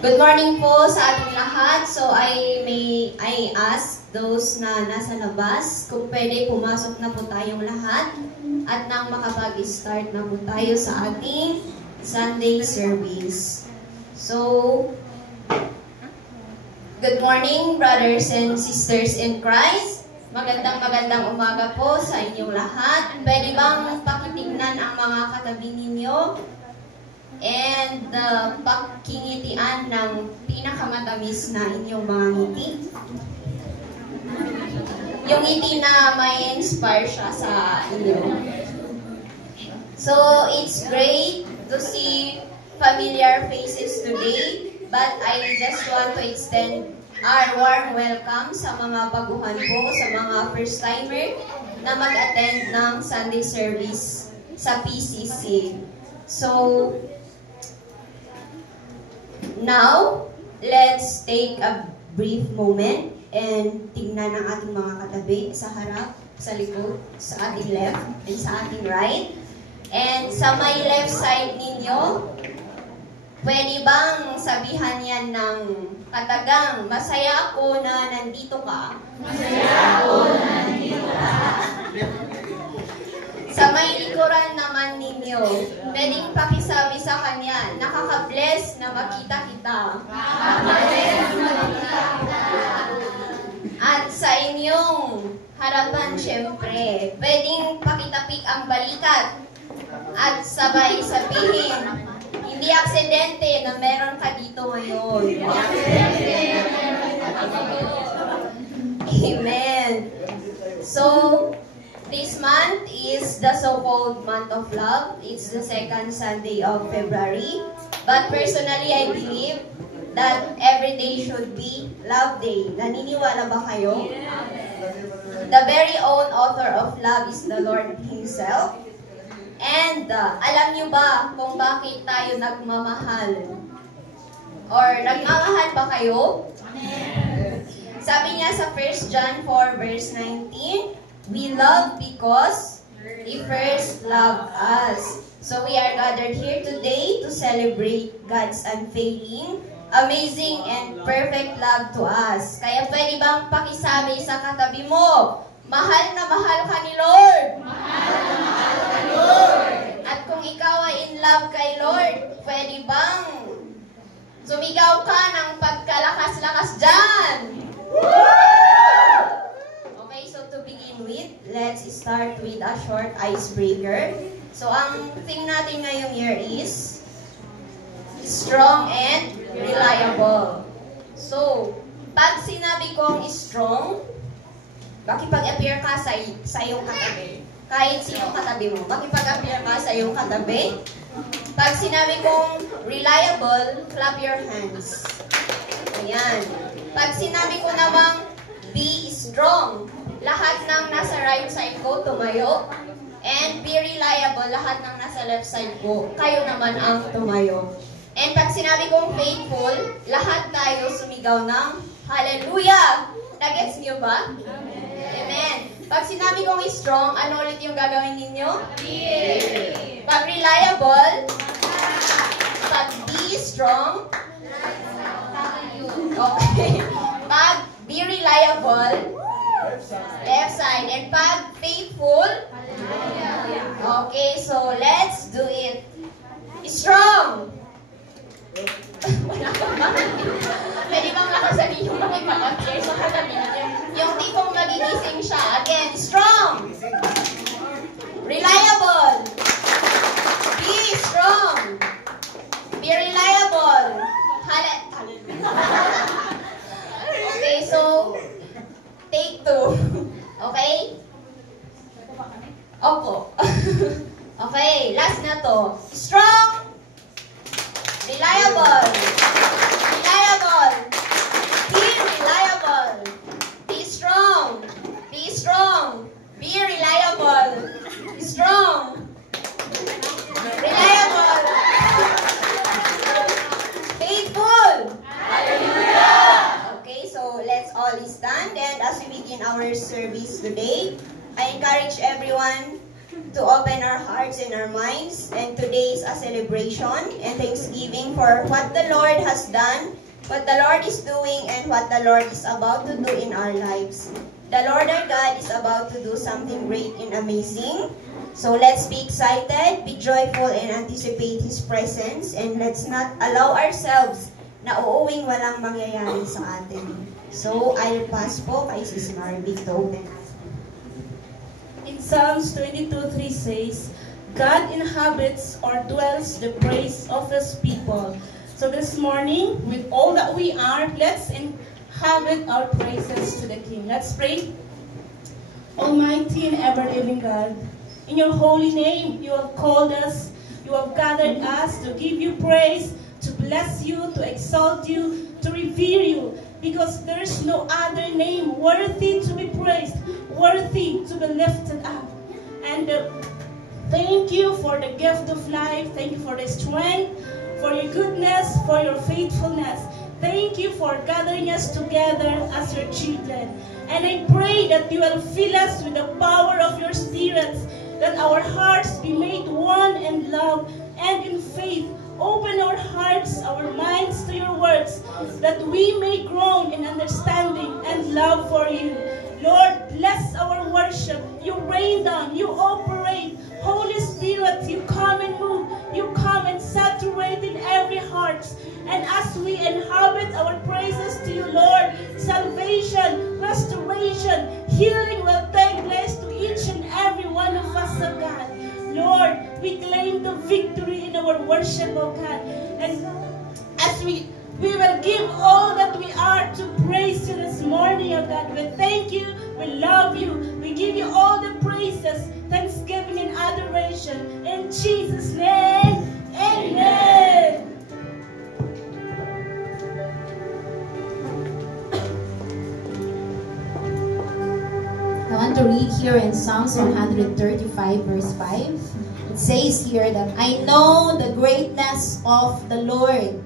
Good morning po sa ating lahat. So I ask those na nasa labas kung pwede pumasok na po tayong lahat at nang makapag-start na po tayo sa ating Sunday service. So, good morning brothers and sisters in Christ. Magandang umaga po sa inyong lahat. Pwede bang pakitignan ang mga katabi ninyo? And pakingitian ng pinakamatamis na inyong mga ngiti. Yung ngiti na may inspire siya sa inyo. So, it's great to see familiar faces today, but I just want to extend our warm welcome sa mga baguhan po, sa mga first-timer na mag-attend ng Sunday service sa PCC. So, now, let's take a brief moment and tingnan ang ating mga katabi sa harap, sa likod, sa ating left, and sa ating right. And sa may left side ninyo, pwede bang sabihan yan ng katagang, masaya ako na nandito ka? Masaya ako na nandito ka. Sa may likuran naman ninyo, pwedeng pakisabi sa kanya, nakaka-bless na makita kita. Nakaka-bless na makita kita. At sa inyong harapan, syempre, pwedeng pakitapik ang balikat at sabay sabihin, hindi aksidente na meron ka dito ngayon. Amen. So, this month is the so-called month of love. It's the second Sunday of February. But personally, I believe that every day should be Love Day. Naniniwala ba kayo? The very own author of love is the Lord Himself. And alam niyo ba kung bakit tayo nagmamahal? Or nagmamahal ba kayo? Sabi niya sa 1 John 4 verse 19, we love because He first loved us. So we are gathered here today to celebrate God's unfailing, amazing, and perfect love to us. Kaya pwede bang pakisabi sa katabi mo, mahal na mahal ka ni Lord. Mahal na mahal ka ni Lord. At kung ikaw ay in love kay Lord, pwede bang sumigaw ka ng pagkalakas-lakas dyan? Okay, so to begin with, let's start with a short icebreaker. So ang theme natin ngayong year is strong and reliable. So, pag sinabi kong strong, makipag-appear ka sa iyong katabi. Kahit sino katabi mo, makipag-appear ka sa iyong katabi. Pag sinabi kong reliable, clap your hands. Ayan. Pag sinabi ko namang be strong, lahat ng nasa right side ko tumayo. And be reliable, lahat ng nasa left side ko, kayo naman ang tumayo. And pag sinabi kong faithful, lahat tayo sumigaw ng hallelujah. Nagets niyo ba? Amen. Pag sinabi kong strong, ano ulit yung gagawin ninyo? Yeah. Pag reliable, pag be strong, okay. Pag be reliable, left side. And pag faithful, okay, so let's do it. Strong! Pwede bang lakasan yung makipag-appear sa katabi niyo? Yung tipong magigising siya. Again, strong! Reliable! Be strong! Be reliable! Okay, so take 2. Okay? Opo. Okay, last na to. Strong! Reliable! Reliable! Be reliable! Be strong! Be strong! Be reliable! Strong! Reliable! Faithful! Hallelujah! Okay, so let's all stand, and as we begin our service today, I encourage everyone to open our hearts and our minds. And today is a celebration and thanksgiving for what the Lord has done, what the Lord is doing, and what the Lord is about to do in our lives. The Lord our God is about to do something great and amazing. So let's be excited, be joyful, and anticipate His presence. And let's not allow ourselves na uuwing walang mangyayari sa atin. So I'll pass po kay Sis Marvic to open us. In Psalms 22:3 says, God inhabits or dwells the praise of His people. So this morning, with all that we are, let's inhabit our praises to the King. Let's pray. Almighty and ever-living God, in your holy name, you have called us, you have gathered us to give you praise, to bless you, to exalt you, to revere you, because there's no other name worthy to be praised, worthy to be lifted up. And thank you for the gift of life. Thank you for the strength, for your goodness, for your faithfulness. Thank you for gathering us together as your children. And I pray that you will fill us with the power of your spirits, that our hearts be made one in love and in faith. Open our hearts, our minds to your words, that we may grow in understanding and love for you. Lord, bless our worship. You rain down, you operate. Holy Spirit, you come and move. You come and saturate in every heart. And as we inhabit our praises to you, Lord, salvation, restoration, healing will take place to each and every one of us, oh God. Lord, we claim the victory in our worship, oh God. And as we will give all that we are to praise you this morning, oh God. We thank you, we love you, we give you all the praises, thanksgiving and adoration. In Jesus' name, amen. I want to read here in Psalms 135 verse 5. It says here that I know the greatness of the Lord,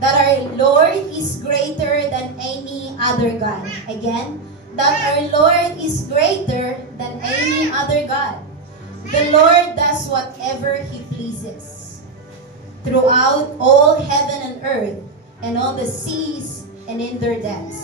that our Lord is greater than any other God. Again, that our Lord is greater than any other God. The Lord does whatever He pleases throughout all heaven and earth, and on the seas and in their depths.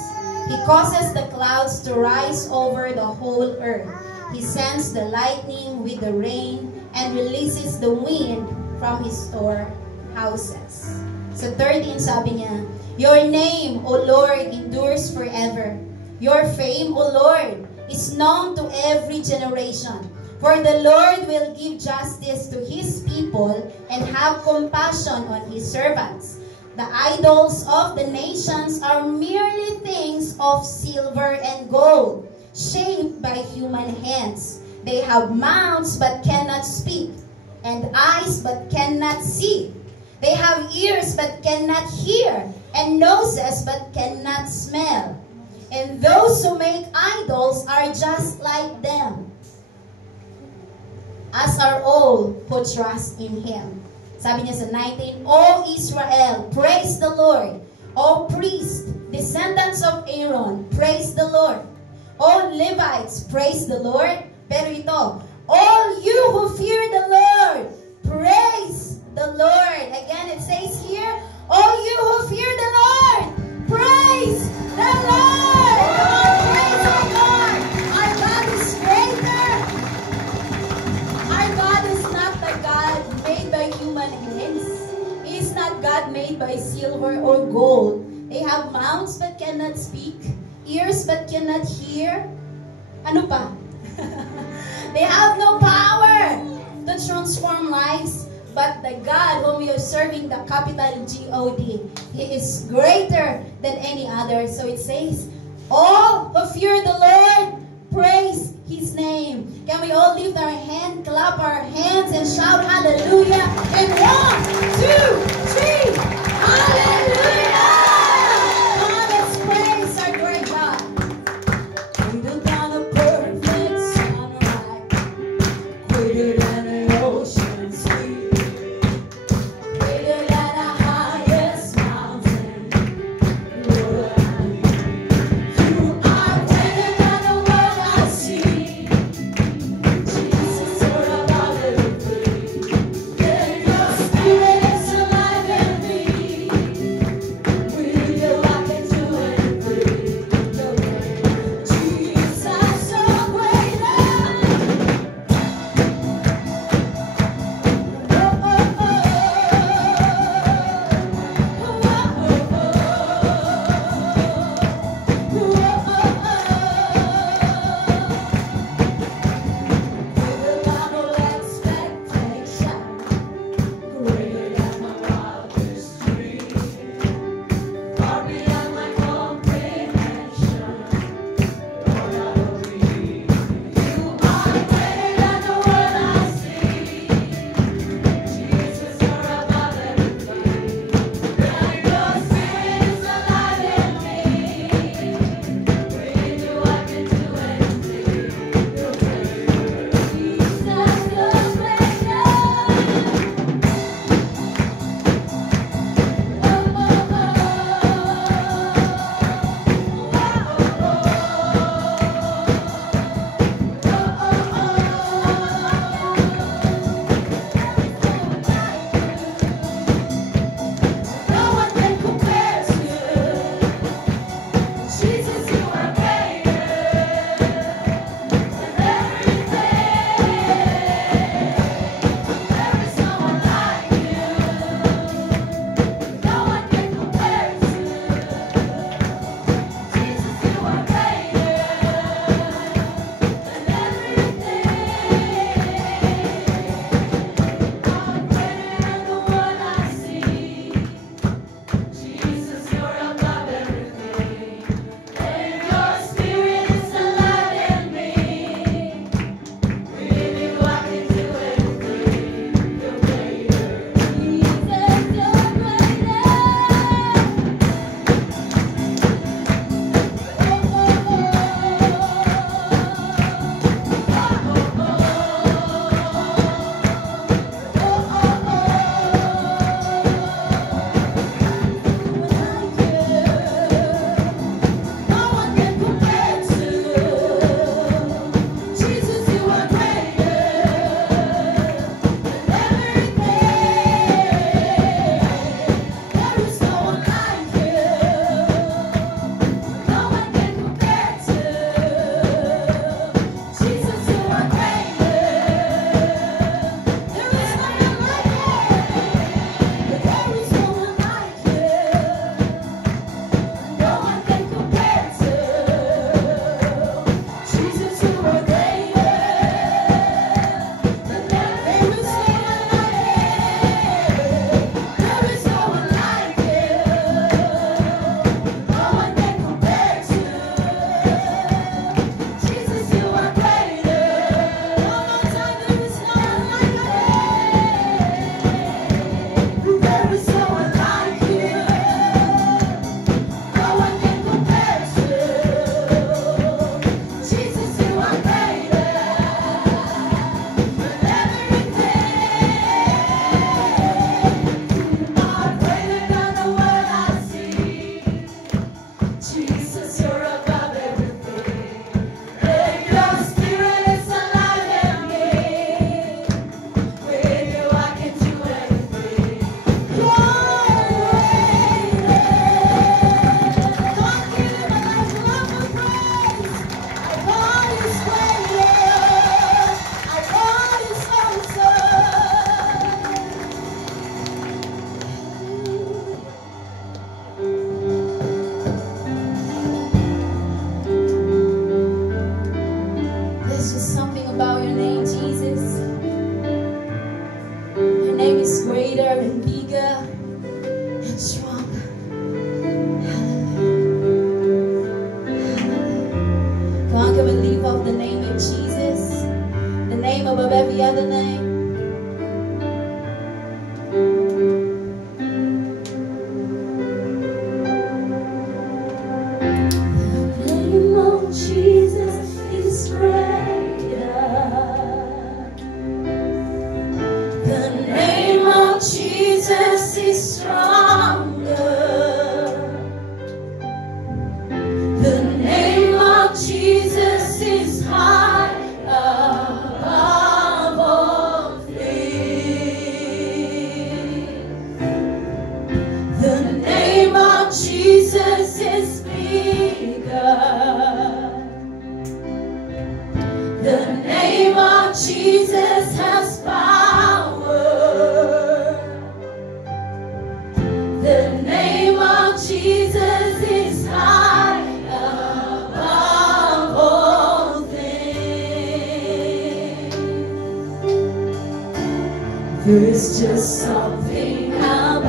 He causes the clouds to rise over the whole earth. He sends the lightning with the rain and releases the wind from His storehouses. So 13, sabi niya, your name, O Lord, endures forever. Your fame, O Lord, is known to every generation. For the Lord will give justice to His people and have compassion on His servants. The idols of the nations are merely things of silver and gold, shaped by human hands. They have mouths but cannot speak, and eyes but cannot see. They have ears but cannot hear, and noses but cannot smell. And those who make idols are just like them, as are all who trust in Him. Sabi niya sa 19, O Israel, praise the Lord. O priests, descendants of Aaron, praise the Lord. O Levites, praise the Lord. Pero ito, all you who fear the Lord, praise the Lord. Again, it says here, all you who fear the Lord, praise the Lord. Oh, praise the Lord. Our God is greater. Our God is not the God made by human hands. He is not God made by silver or gold. They have mouths but cannot speak, ears but cannot hear. Ano pa? They have no power to transform lives, but the God whom we are serving, the capital G-O-D, He is greater than any other. So it says, all who fear the Lord, praise His name. Can we all lift our hand, clap our hands, and shout hallelujah? And 1, 2, 3, hallelujah! Come on, let's praise our great God. Greater than a perfect sunrise, greater than an ocean sea, greater than the highest mountain. Lord, you are greater than the world I see. Jesus, you're above the name. The name of Jesus is greater. The name of Jesus is stronger. The name of Jesus is high above all things. The name of Jesus is bigger. The name of Jesus has power. The name of Jesus is high above all things. There's just something about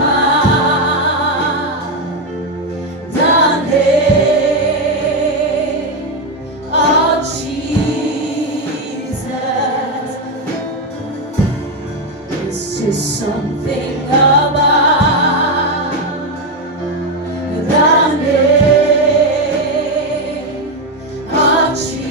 the name of Jesus. It's just something about the name of Jesus.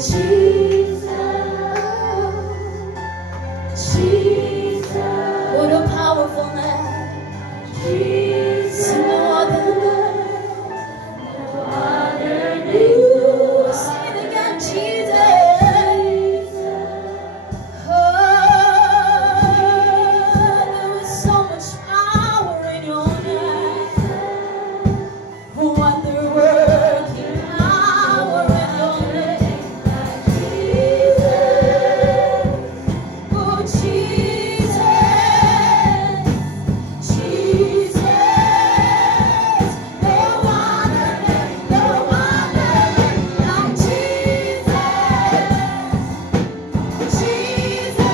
Jesus, Jesus, what a powerful name. Jesus, no other name, no other name. Sing it again, Jesus. Oh, there is so much power in your name. Wonder-working power in your name. Oh, Jesus, Jesus, no other name like Jesus, Jesus, Jesus.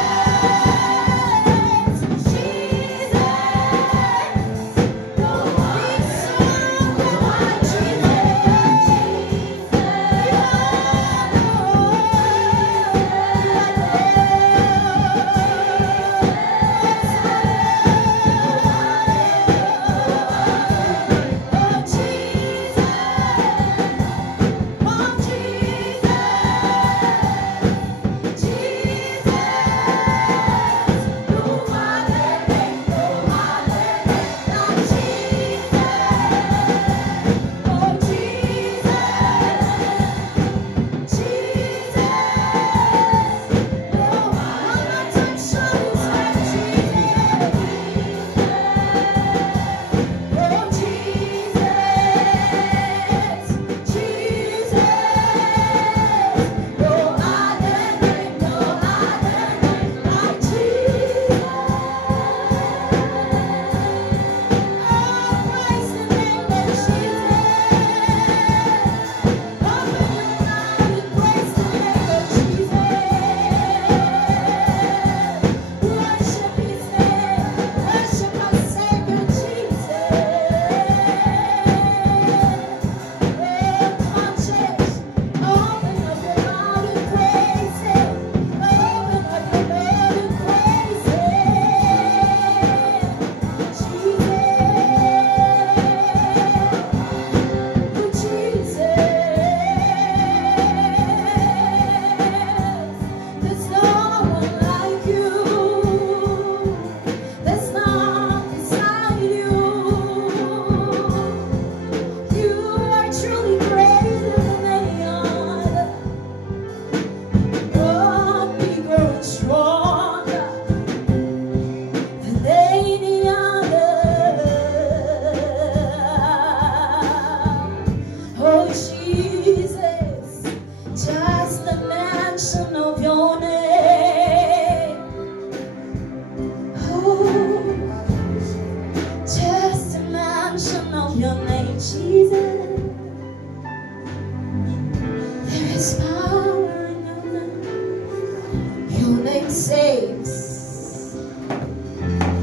Saves.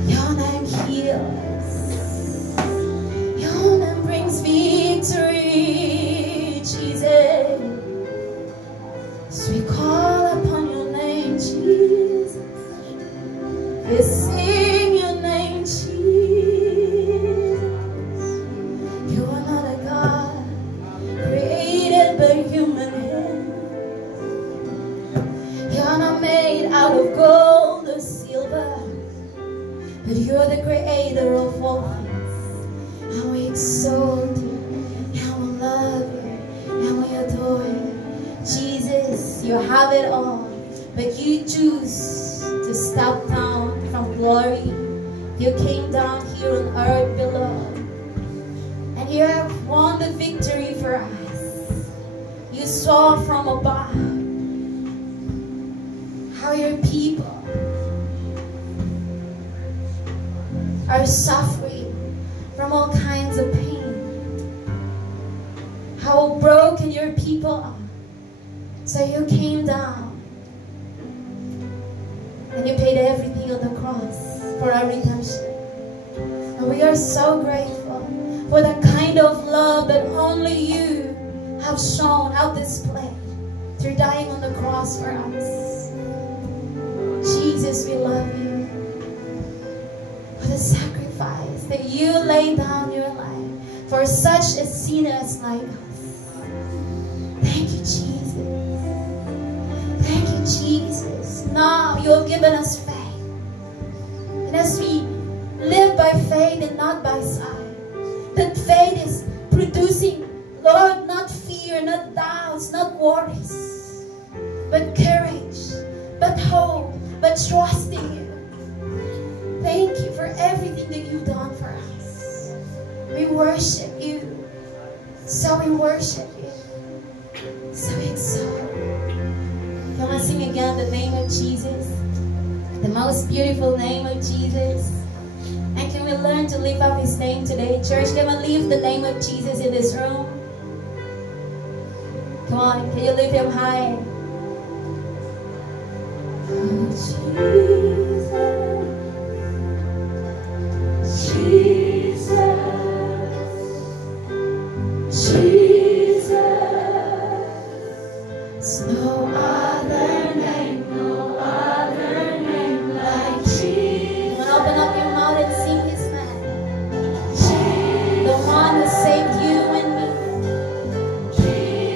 Your name heals. Your name brings victory, Jesus. So we call upon your name, Jesus. We sing your name, Jesus. You are not a God created by human hands. You're not made out of gold or silver, but you're the creator of all things. And we exalt you, and we love you, and we adore you. Jesus, you have it all, but you choose to step down from glory. You came down here on earth below, and you have won the victory for us. You saw from above how your people are suffering from all kinds of pain, how broken your people are. So you came down and you paid everything on the cross for our redemption. And we are so grateful for the kind of love that only you have shown, have displayed through dying on the cross for us. Jesus, we love you for the sacrifice that you laid down your life for such a sinner like us. Thank you, Jesus. given us faith. And as we live by faith and not by sight, that faith is producing, Lord, not fear, not doubts, not worries, but courage, but hope, but trusting you. Thank you for everything that you've done for us. We worship you. So we worship you. So we exalt you. Come on, sing again the name of Jesus. The most beautiful name of Jesus. And can we learn to lift up His name today? Church, can we lift the name of Jesus in this room? Come on, can you lift Him high? Oh, Jesus, Jesus, there's no other name like Jesus. Come on, open up your mouth and sing His name. The one who saved you and me.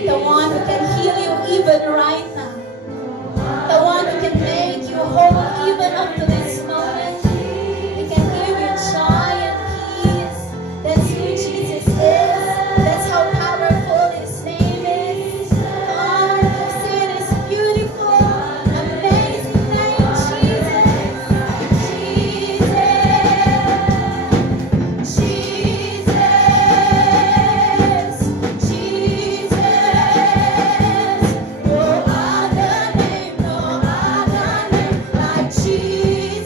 The one who can heal you even right now. The one who can make you whole even up to this moment. He can give you joy and peace. That's who Jesus is. That's how powerful His name is. God, you've seen His beautiful, amazing name, Jesus. Jesus, no other name like Jesus.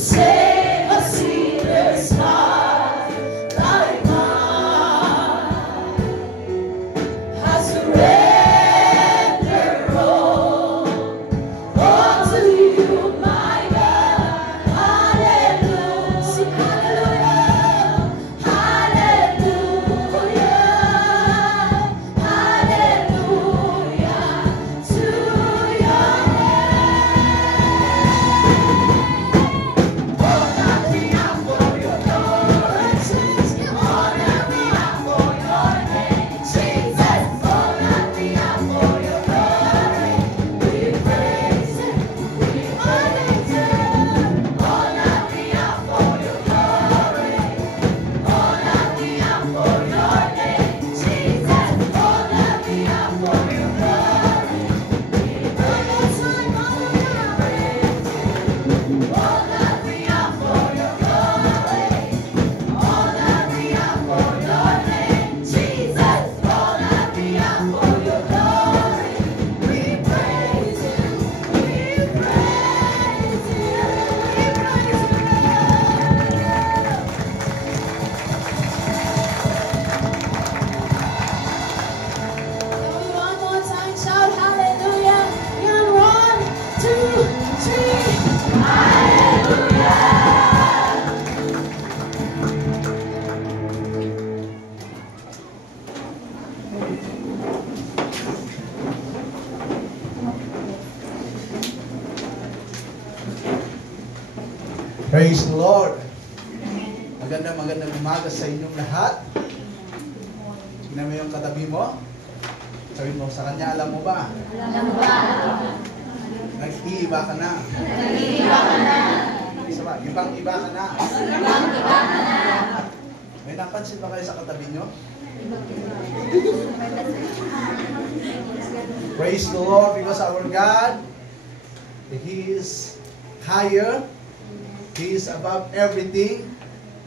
save a sinner's heart like mine. I surrender all to you, my God. Hallelujah. Sing hallelujah. Hallelujah. Hallelujah to your one more time, shout hallelujah. And 1, 2, 3. Praise the Lord. Magandang umaga sa inyong lahat. Tingnan mo yung katabi mo. Sabi mo sa kanya, alam mo ba? Alam mo ba? Nag-iiba ka na. Nag-iiba ka na. Isa ba? Ibang-iba ka na. Ibang-iba ka na. May napansin ba kayo sa katabi nyo? Praise the Lord, because our God, He is higher. He is above everything.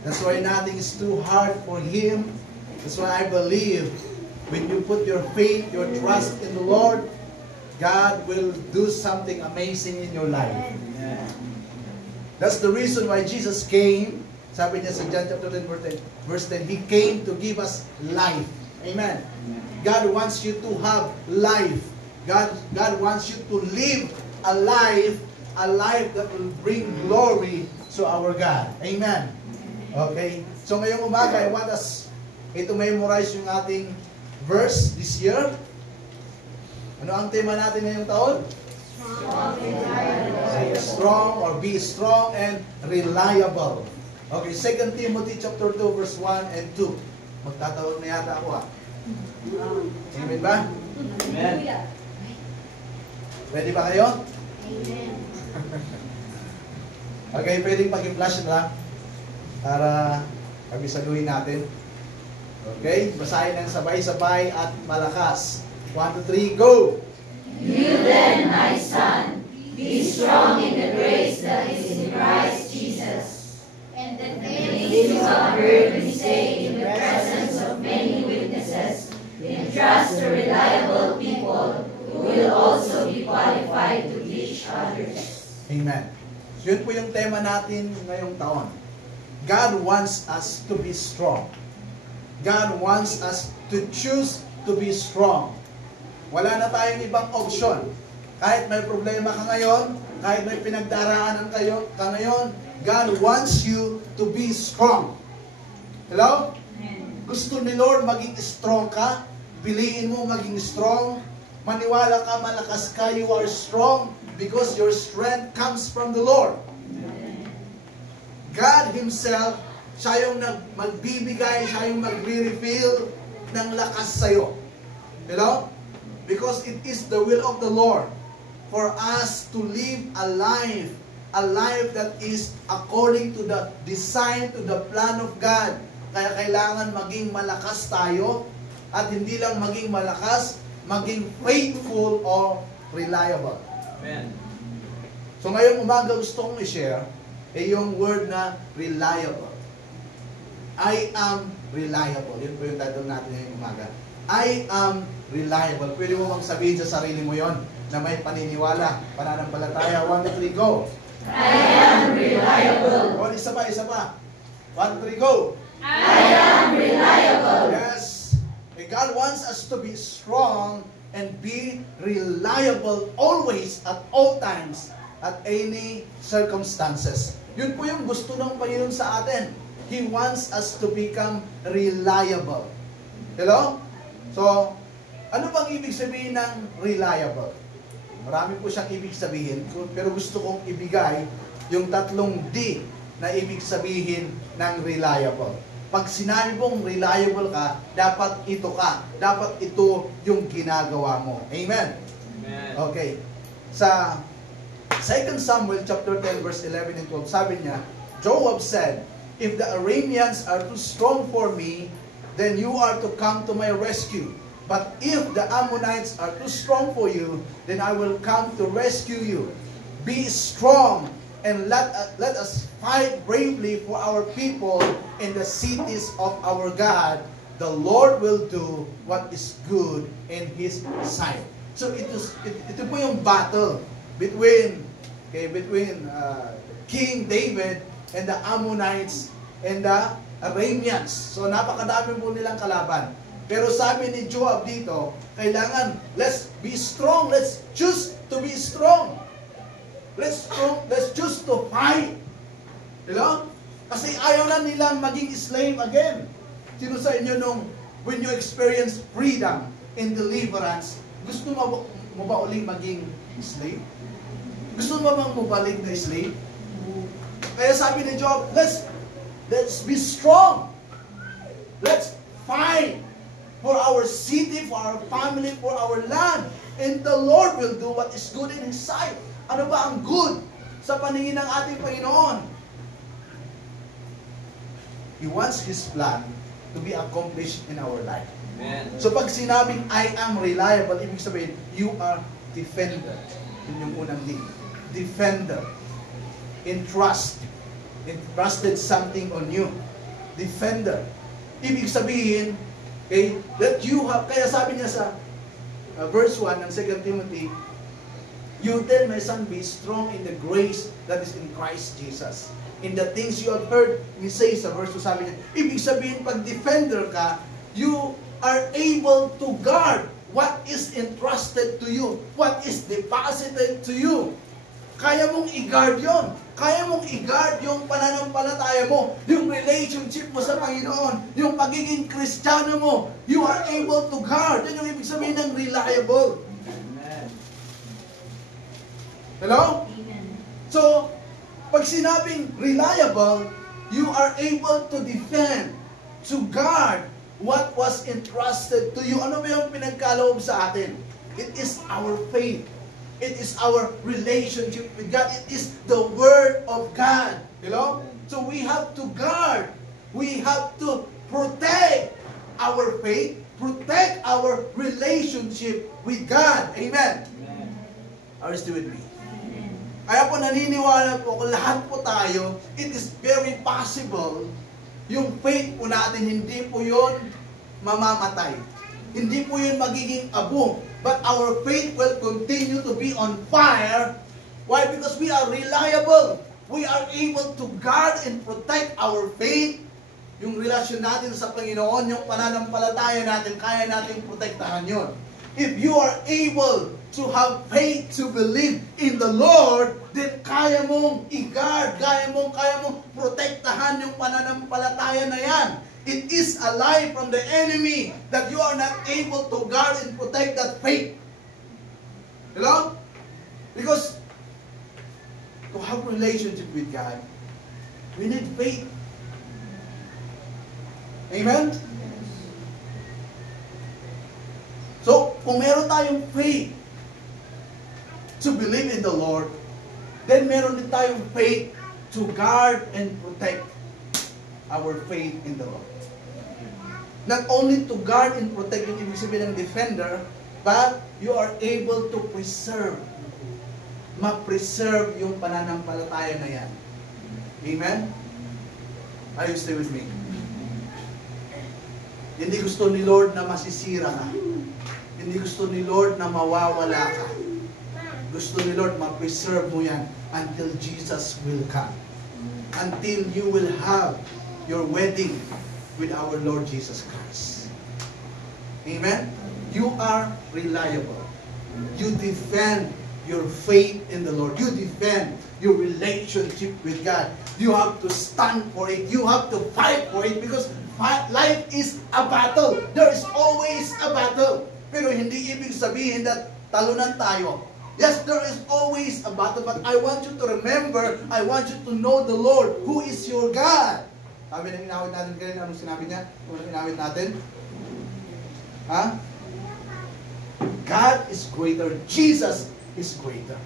That's why nothing is too hard for Him. That's why I believe when you put your faith, your trust in the Lord, God will do something amazing in your life. That's the reason why Jesus came. Sabi niya sa John chapter 10 verse 10, He came to give us life. Amen. God wants you to have life. God wants you to live a life that will bring glory to our God. Amen. Okay? So ngayong umaga, I want us to memorize yung ating verse this year. Ano ang tema natin ngayong taon? Strong or be strong and reliable. Okay, 2 Timothy chapter 2 verse 1 and 2. Magtatawag na yata ako Amen ba? Amen. Ready ba kayo? Amen. Okay, pwedeng pag-flash na para kabisaduhin natin. Okay, basahin ng sabay-sabay at malakas. 1, 2, 3, go! You then, my son, be strong in the grace that is in Christ Jesus. And the And if you have heard me say in the presence of many witnesses, entrust to reliable people who will also be qualified to teach others. Amen. So yun po yung tema natin ngayong taon. God wants us to be strong. God wants us to choose to be strong. Wala na tayong ibang option. Kahit may problema ka ngayon, kahit may pinagdaraanan ka ngayon, God wants you to be strong. Hello? Gusto ni Lord maging strong ka. Piliin mo maging strong. Maniwala ka, malakas ka, you are strong because your strength comes from the Lord. God Himself, siya yung magbibigay, siya yung magre-reveal ng lakas sa'yo. You know? Because it is the will of the Lord for us to live a life that is according to the design, to the plan of God. Kaya kailangan maging malakas tayo at hindi lang maging malakas, maging faithful or reliable. Amen. So ngayong umaga gusto kong i-share yung word na reliable. I am reliable. Yun po yung title natin ngayong umaga. I am reliable. Pwede mo bang sabihin sa sarili mo yon na may paniniwala, pananampalataya. 1, 2, 3, go! I am reliable isa pa. 1, 3, go! I am reliable. Yes. God wants us to be strong and be reliable always, at all times, at any circumstances. Yun po yung gusto ng Panginoon sa atin. He wants us to become reliable. Hello? So, ano bang ibig sabihin ng reliable? Marami po siyang ibig sabihin, pero gusto kong ibigay yung 3 D na ibig sabihin ng reliable. Pag sinabi mong reliable ka, dapat ito ka. Dapat ito yung ginagawa mo. Amen? Amen. Okay. Sa 2 Samuel chapter 10 verse 11 and 12, sabi niya, Joab said, "If the Arameans are too strong for me, then you are to come to my rescue. But if the Ammonites are too strong for you, then I will come to rescue you. Be strong and let us fight bravely for our people in the cities of our God. The Lord will do what is good in His sight." So ito po yung battle between King David and the Ammonites and the Arameans. So napakadami po nilang kalaban. Pero sabi ni Joab dito, kailangan, let's be strong. Let's choose to be strong. Let's choose to fight. Diba? Kasi ayaw na nilang maging slave again. Sino sa inyo when you experience freedom and deliverance, gusto mo ba uling maging slave? Gusto mo bang mabalik na slave? Kaya sabi ni Job, let's be strong. Let's fight for our city, for our family, for our land. And the Lord will do what is good in His sight. Ano ba ang good sa paningin ng ating Panginoon? He wants His plan to be accomplished in our life. Amen. So pag sinabing, I am reliable, ibig sabihin, you are defender. Yun yung unang D. Defender. Entrusted something on you. Defender. Ibig sabihin, that you have, kaya sabi niya sa verse 1 ng 2 Timothy, "You then, my son, be strong in the grace that is in Christ Jesus. In the things you have heard me say," sa verse 2 sabi niya, ibig sabihin, pag defender ka, you are able to guard what is entrusted to you, what is deposited to you. Kaya mong i-guard yun. Kaya mong i-guard yung pananampalataya mo, yung relationship mo sa Panginoon, yung pagiging Kristiyano mo. You are able to guard. Yan yung ibig sabihin ng reliable. Amen. Hello? So, pag sinabing reliable, you are able to defend, to guard what was entrusted to you. Ano ba yung pinagkaloob sa atin? It is our faith. It is our relationship with God. It is the Word of God. You know? So we have to guard. We have to protect our faith, protect our relationship with God. Amen? Amen. Are you still with me? Kaya po naniniwala po kung lahat po tayo, it is very possible yung faith po natin, hindi po yun mamamatay. Hindi po yun magiging abo. But our faith will continue to be on fire. Why? Because we are reliable. We are able to guard and protect our faith. Yung relasyon natin sa Panginoon, yung pananampalataya natin, kaya natin protektahan yun. If you are able to have faith to believe in the Lord, then kaya mong i-guard, kaya mong protektahan yung pananampalataya na yan. It is a lie from the enemy that you are not able to guard and protect that faith. Hello? Because to have relationship with God, we need faith. Amen? So, kung meron tayong faith to believe in the Lord, then meron din tayong faith to guard and protect our faith in the Lord. Not only to guard and protect, yung ibig sabihin ng defender, but you are able to preserve. Ma-preserve yung pananampalataya na yan. Amen? Are you still with me? Hindi gusto ni Lord na masisira ka. Hindi gusto ni Lord na mawawala ka. Gusto ni Lord ma-preserve mo yan until Jesus will come. until you will have your wedding with our Lord Jesus Christ. Amen? You are reliable. You defend your faith in the Lord. You defend your relationship with God. You have to stand for it. You have to fight for it because life is a battle. There is always a battle. Pero hindi ibig sabihin that talunan tayo. Yes, there is always a battle, but I want you to remember, I want you to know the Lord, who is your God. Sabi na inawit natin kanina, anong sinabi niya? Anong inawit natin? Ha? God is greater. Jesus is greater.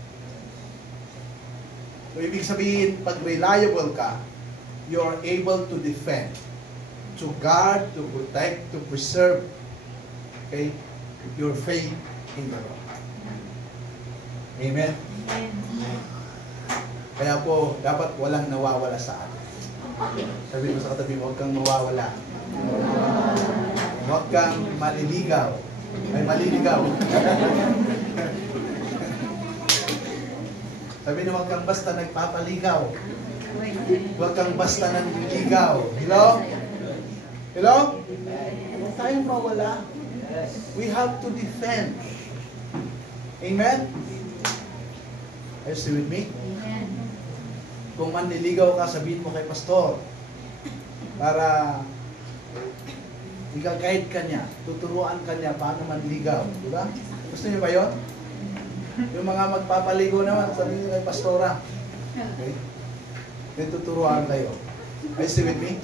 So, ibig sabihin, pag reliable ka, you are able to defend, to guard, to protect, to preserve, okay, your faith in the Lord. Amen? Kaya po, dapat walang nawawala sa atin. Sabi mo sa katabi, huwag kang mawawala. Huwag kang maliligaw. Ay, maliligaw. Sabi niyo, huwag kang basta nagpapaligaw. Huwag kang basta nanliligaw. Hello? Hello? Huwag tayong mawala. We have to defend. Amen? Are you still with me? Kung manliligaw ka, sabihin mo kay pastor para i-guide ka niya, tuturuan ka niya paano manligaw. Diba? Gusto niyo ba yun? Yung mga magpapaligo naman, sabihin niyo kay pastora. Okay? Then tuturuan kayo. Are you still with me?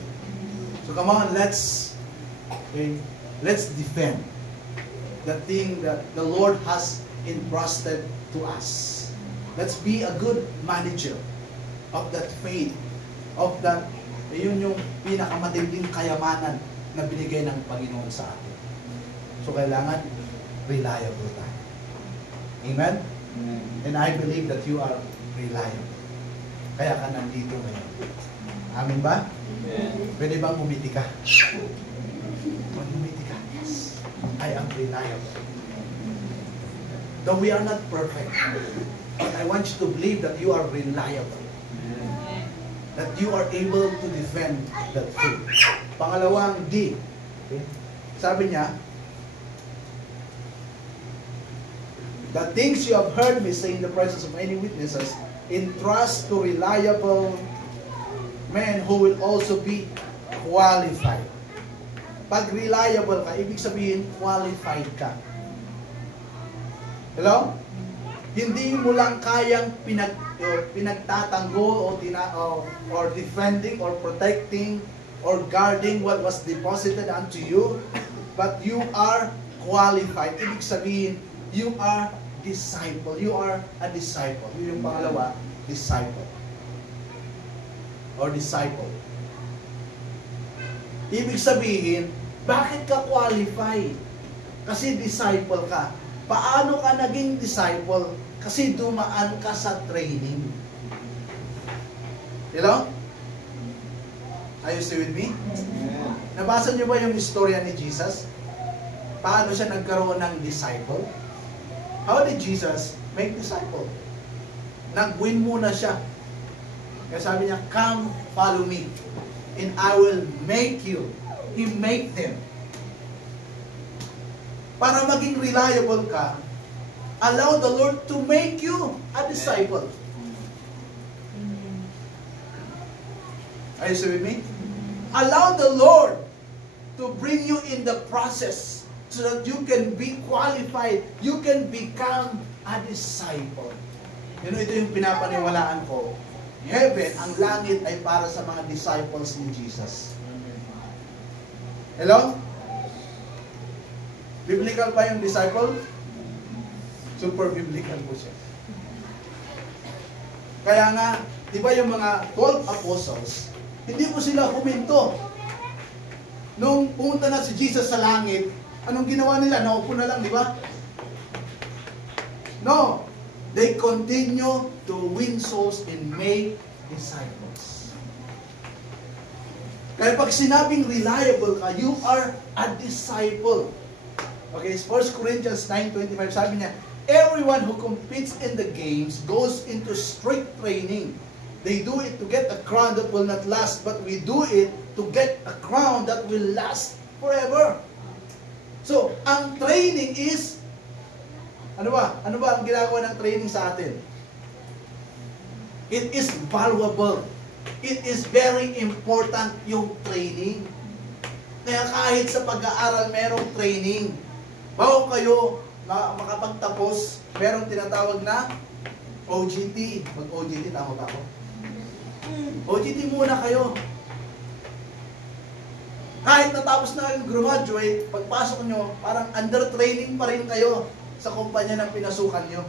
So come on, let's defend the thing that the Lord has entrusted to us. Let's be a good manager of that faith, of that, yun yung pinakamatinding kayamanan na binigay ng Panginoon sa atin. So kailangan reliable tayo. Amen? And I believe that you are reliable. Kaya ka nandito ngayon. Amen ba? Pwede bang umiti ka? Pwede umiti ka? Yes. I am reliable. Though we are not perfect, but I want you to believe that you are reliable. That you are able to defend that faith. Pangalawang D. Okay? Sabi niya, the things you have heard me say in the presence of many witnesses, entrust to reliable men who will also be qualified. Pag reliable ka, ibig sabihin qualified ka. Hello? Hindi mo lang kayang pinagtatanggol or defending or protecting or guarding what was deposited unto you, but you are qualified. Ibig sabihin, you are disciple. You are a disciple. Yung pangalawa, disciple. Or disciple. Ibig sabihin, bakit ka qualified? Kasi disciple ka. Paano ka naging disciple? Kasi dumaan ka sa training. Hello? Are you still with me? Nabasa niyo ba yung istorya ni Jesus? Paano siya nagkaroon ng disciple? How did Jesus make disciple? Nag-win muna siya. Kaya sabi niya, come, follow me, and I will make you. He made them. Para maging reliable ka, allow the Lord to make you a disciple. Are you still with me? Allow the Lord to bring you in the process so that you can be qualified, you can become a disciple. Ito yung pinapaniwalaan ko. Heaven, ang langit ay para sa mga disciples ni Jesus. Hello? Biblical pa yung disciple? Super biblical po siya. Kaya nga, di ba yung mga 12 apostles, hindi po sila huminto. Nung pumunta na si Jesus sa langit, anong ginawa nila? Naupo na lang, di ba? No. They continue to win souls and make disciples. Kaya pag sinabing reliable ka, you are a disciple. Okay, 1 Corinthians 9:25, sabi niya, everyone who competes in the games goes into strict training. They do it to get a crown that will not last, but we do it to get a crown that will last forever. So, ang training is, ano ba? Ano ba ang ginagawa ng training sa atin? It is valuable. It is very important yung training. Kaya kahit sa pag-aaral, merong training. Bago kayo makapagtapos, merong tinatawag na OJT. Mag-OJT, tama ba ako? OJT muna kayo. Kahit natapos na yung graduate, pagpasok nyo, parang under training pa rin kayo sa kumpanya ng pinasukan nyo.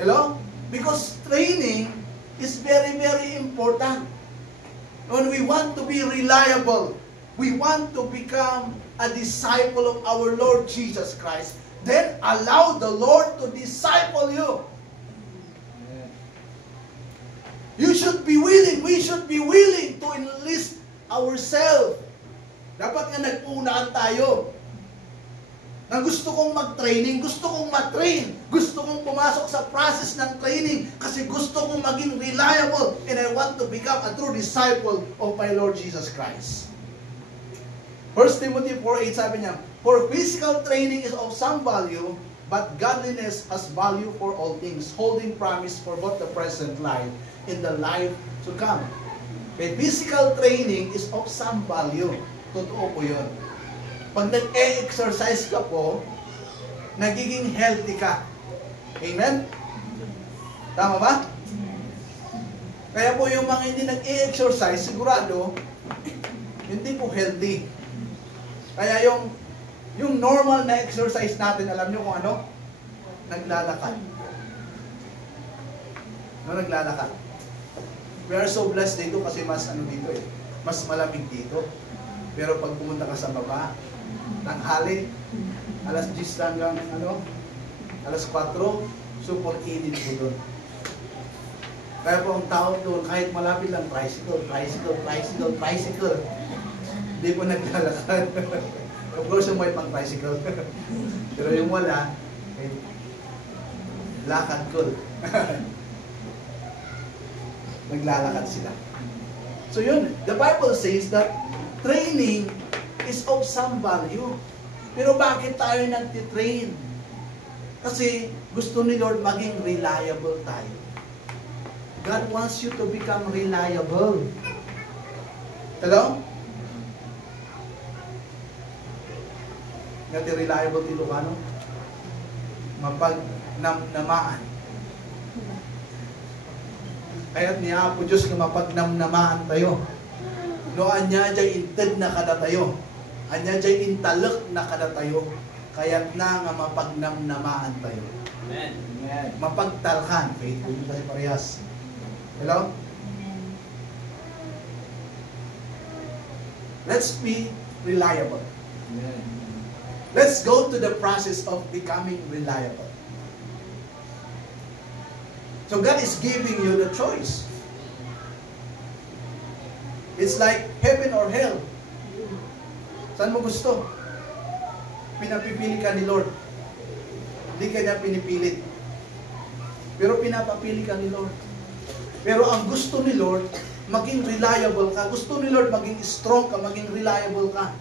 Hello? Because training is very, very important. When we want to be reliable, we want to become a disciple of our Lord Jesus Christ, then allow the Lord to disciple you. You should be willing, we should be willing to enlist ourselves. Dapat nga nag-unaan tayo. Na gusto kong mag-training, gusto kong ma-train, gusto kong pumasok sa process ng training kasi gusto kong maging reliable and I want to become a true disciple of my Lord Jesus Christ. 1 Timothy 4:8 sabi niya, for physical training is of some value, but godliness has value for all things, holding promise for both the present life in the life to come. Okay, physical training is of some value. Totoo po yun. Pag nag-e-exercise ka po, nagiging healthy ka. Amen? Tama ba? Kaya po yung mga hindi nag-e-exercise, sigurado, hindi po healthy. Kaya yung normal na exercise natin, alam nyo kung ano? Naglalakad. Naglalakad. We are so blessed dito kasi mas dito eh. Mas malamig dito. Pero pag pumunta ka sa baba, tanghali, alas 10 hanggang alas 4, super init po doon. Kaya po ang tao doon, kahit malapit lang, tricycle. Hindi po naglalakad. Of course, yung may pang tricycle. Pero yung wala, lakad ko. Naglalakad sila. So yun, the Bible says that training is of some value. Pero bakit tayo nagtitrain? Kasi gusto ni Lord maging reliable tayo. God wants you to become reliable. Hello? Ngati reliable ti Lucano? Mapagnamnamaan. Kaya't niya po Diyos na mapagnamnamaan tayo. No, anya jay inted na kada tayo. Anya jay intalek na kada tayo. Kaya't na nga mapagnamnamaan tayo. Amen. Amen. Mapagtalkan. Faithful yung kasi parehas. Hello? Let's be reliable. Amen. Let's go to the process of becoming reliable. So God is giving you the choice. It's like heaven or hell. Saan mo gusto? Pinapipili ka ni Lord. Hindi ka niya pinipilit. Pero pinapapili ka ni Lord. Pero ang gusto ni Lord, maging reliable ka. Gusto ni Lord maging strong ka, maging reliable ka.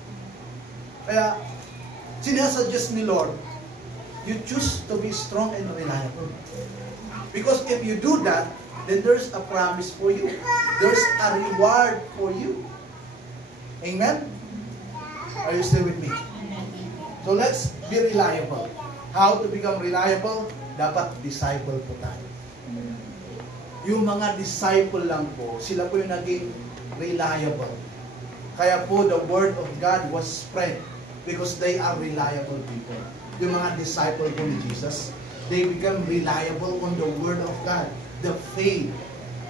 Kaya, sinasuggest ni Lord, you choose to be strong and reliable. Because if you do that, then there's a promise for you. There's a reward for you. Amen? Are you still with me? So let's be reliable. How to become reliable? Dapat disciple po tayo. Yung mga disciple lang po, sila po yung naging reliable. Kaya po the word of God was spread because they are reliable people. Yung mga disciple po ni Jesus, they become reliable on the word of God. The faith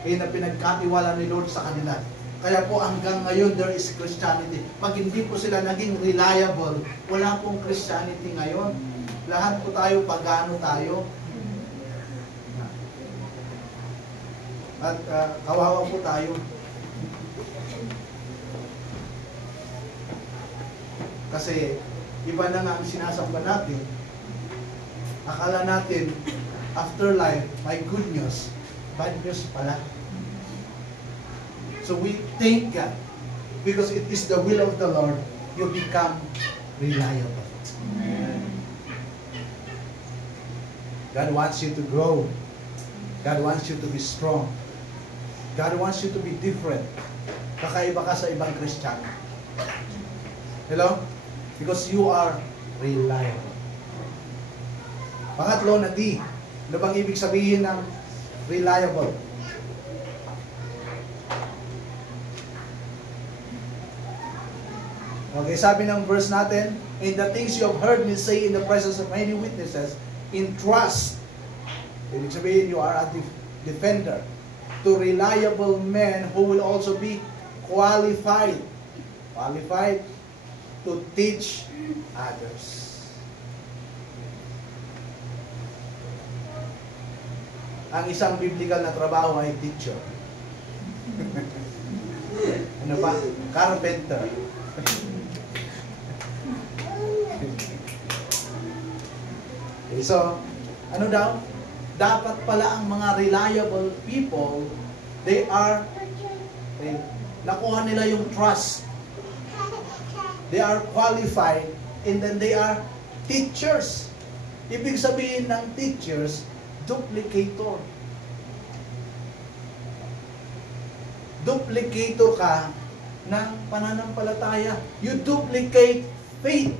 na pinagkatiwala ni Lord sa kanila. Kaya po hanggang ngayon there is Christianity. Pag hindi po sila naging reliable, wala pong Christianity ngayon. Lahat po tayo, pagano tayo. At kawawa po tayo. Kasi iba na nga ang sinasamba natin. Akala natin, afterlife, may good news. Bad news pala. So we thank God. Because it is the will of the Lord, you become reliable. God wants you to grow. God wants you to be strong. God wants you to be different. Kakaiba ka sa ibang Kristiyano. Hello? Because you are reliable. Pangatlo na D. Ano bang ibig sabihin ng reliable? Okay, sabi ng verse natin, in the things you have heard me say in the presence of many witnesses, in trust. Ibig sabihin, you are a defender to reliable men who will also be qualified to teach others. Ang isang biblical na trabaho ay teacher. Ano ba? Carpenter. Okay, so, ano daw? Dapat pala ang mga reliable people, nakuha nila yung trust. They are qualified, and then they are teachers. Ibig sabihin ng teachers, duplicator. Duplicator ka ng pananampalataya. You duplicate faith.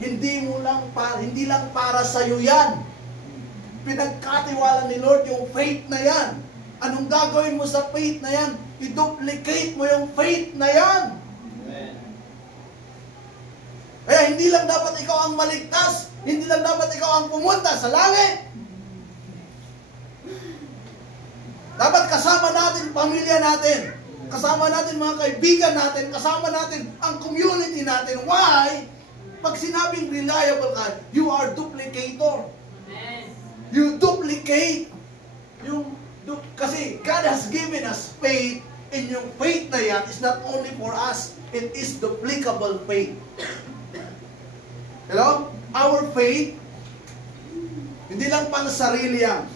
Hindi lang para sa iyo yan. Pinagkatiwala ni Lord yung faith na yan. Anong gagawin mo sa faith na yan? I-duplicate mo yung faith na yan. Amen. Kaya hindi lang dapat ikaw ang maligtas, hindi lang dapat ikaw ang pumunta sa langit. Dapat kasama natin pamilya natin, kasama natin mga kaibigan natin, kasama natin ang community natin. Why? Pag sinabing reliable ka, you are duplicator. You duplicate. Kasi God has given us faith, and yung faith na yan is not only for us, it is duplicable faith. Hello? Our faith, hindi lang pang sarili yan.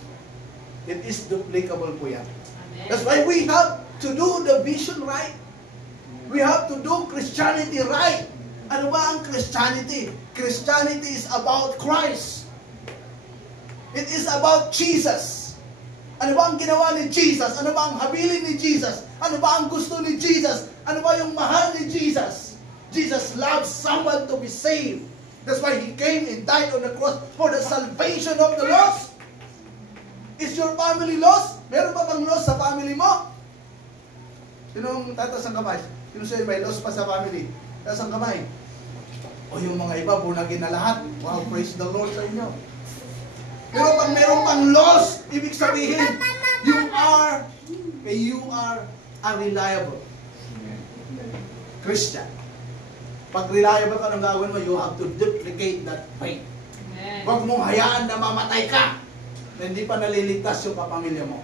It is duplicable po yan. That's why we have to do the vision right. We have to do Christianity right. Ano ba ang Christianity? Christianity is about Christ. It is about Jesus. Ano ba ang ginawa ni Jesus? Ano ba ang habilin ni Jesus? Ano ba ang gusto ni Jesus? Ano ba yung mahal ni Jesus? Jesus loves someone to be saved. That's why He came and died on the cross for the salvation of the lost. Is your family lost? Meron ba bang lost sa family mo? Sinong tatas ang kamay? Sino sa'yo may lost pa sa family? Tatas ang kamay. O yung mga iba, bunagin na lahat. Wow, praise the Lord sa inyo. Pero pag meron pang lost, ibig sabihin, you are a reliable Christian. Pag reliable ka, anong gawin mo? You have to duplicate that faith. Huwag mong hayaan na mamatay ka na hindi pa naliligtas yung kapamilya mo.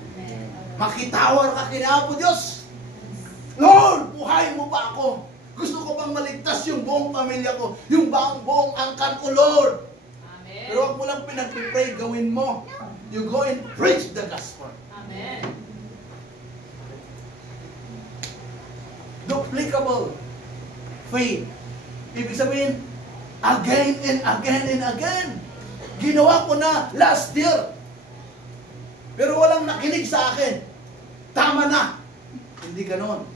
Makitawar ka kina Apo Diyos. Lord, buhay mo pa ako. Gusto ko bang maligtas yung buong pamilya ko, yung buong angkan ko, Lord. Amen. Pero huwag mo lang pinag-pray, gawin mo. You go and preach the gospel. Amen. Duplicable faith. Ibig sabihin, again and again and again. Ginawa ko na last year. Pero walang nakinig sa akin. Tama na. Hindi ganon.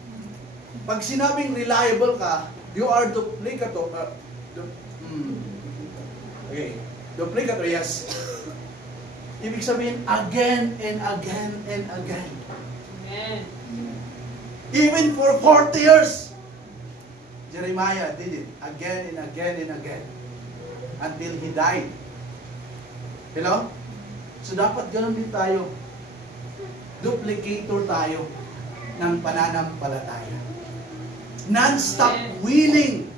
Pag sinabing reliable ka, you are duplicator. Okay. Duplicator, yes. Ibig sabihin, again and again and again. Amen. Even for 40 years. Jeremiah did it again and again and again. Until he died. Hello? So dapat ganun din tayo. Duplicator tayo ng pananampalataya. Non-stop winning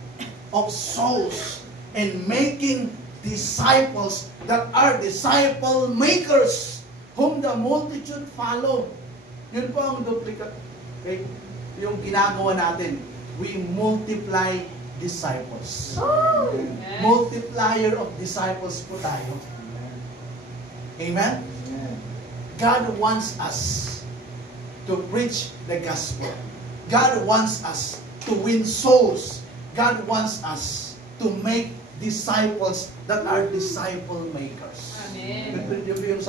of souls and making disciples that are disciple makers whom the multitude follow. Yun po ang duplicate. Okay? Yung ginagawa natin. We multiply disciples. Oh, yes. Multiplier of disciples po tayo. Amen? God wants us to preach the gospel. God wants us to win souls. God wants us to make disciples that are disciple makers. Amen. Yung ibig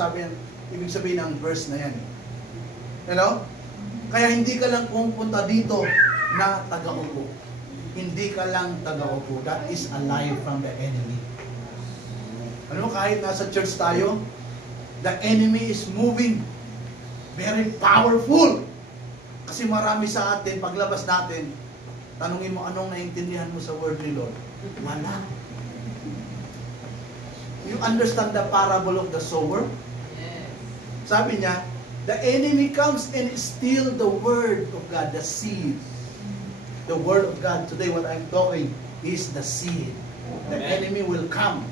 sabihin ng verse na yan. You know? Kaya hindi ka lang pumunta dito na taga-upo. Hindi ka lang taga-upo. That is a lie from the enemy. Ano mo, kahit nasa church tayo, the enemy is moving. Very powerful. Kasi marami sa atin, paglabas natin, tanungin mo anong naintindihan mo sa word ni Lord. Wala. You understand the parable of the sower? Sabi niya, the enemy comes and steal the word of God, the seed. The word of God. Today, what I'm talking is the seed. The enemy will come.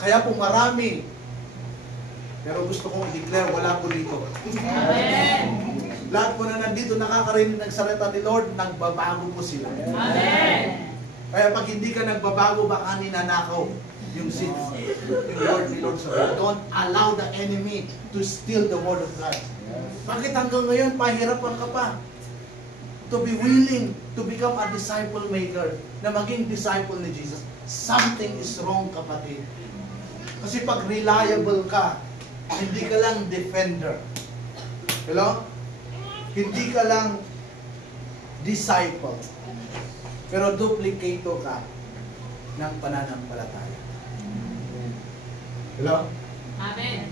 Kaya po marami. Pero gusto kong i-declare, wala po dito. Amen. Lahat po na nandito nakakarinig ng salita ni Lord, nagbabago po sila. Amen. Kaya pag hindi ka nagbabago, baka ninanakaw yung seed. Yung word ni Lord. So don't allow the enemy to steal the word of God. Bakit hanggang ngayon, pahirapan ka pa? To be willing to become a disciple maker, na maging disciple ni Jesus. Something is wrong, kapatid. Kasi pag reliable ka, hindi ka lang defender. Hello? Hindi ka lang disciple. Pero duplicato ka ng pananampalataya. Hello? Amen.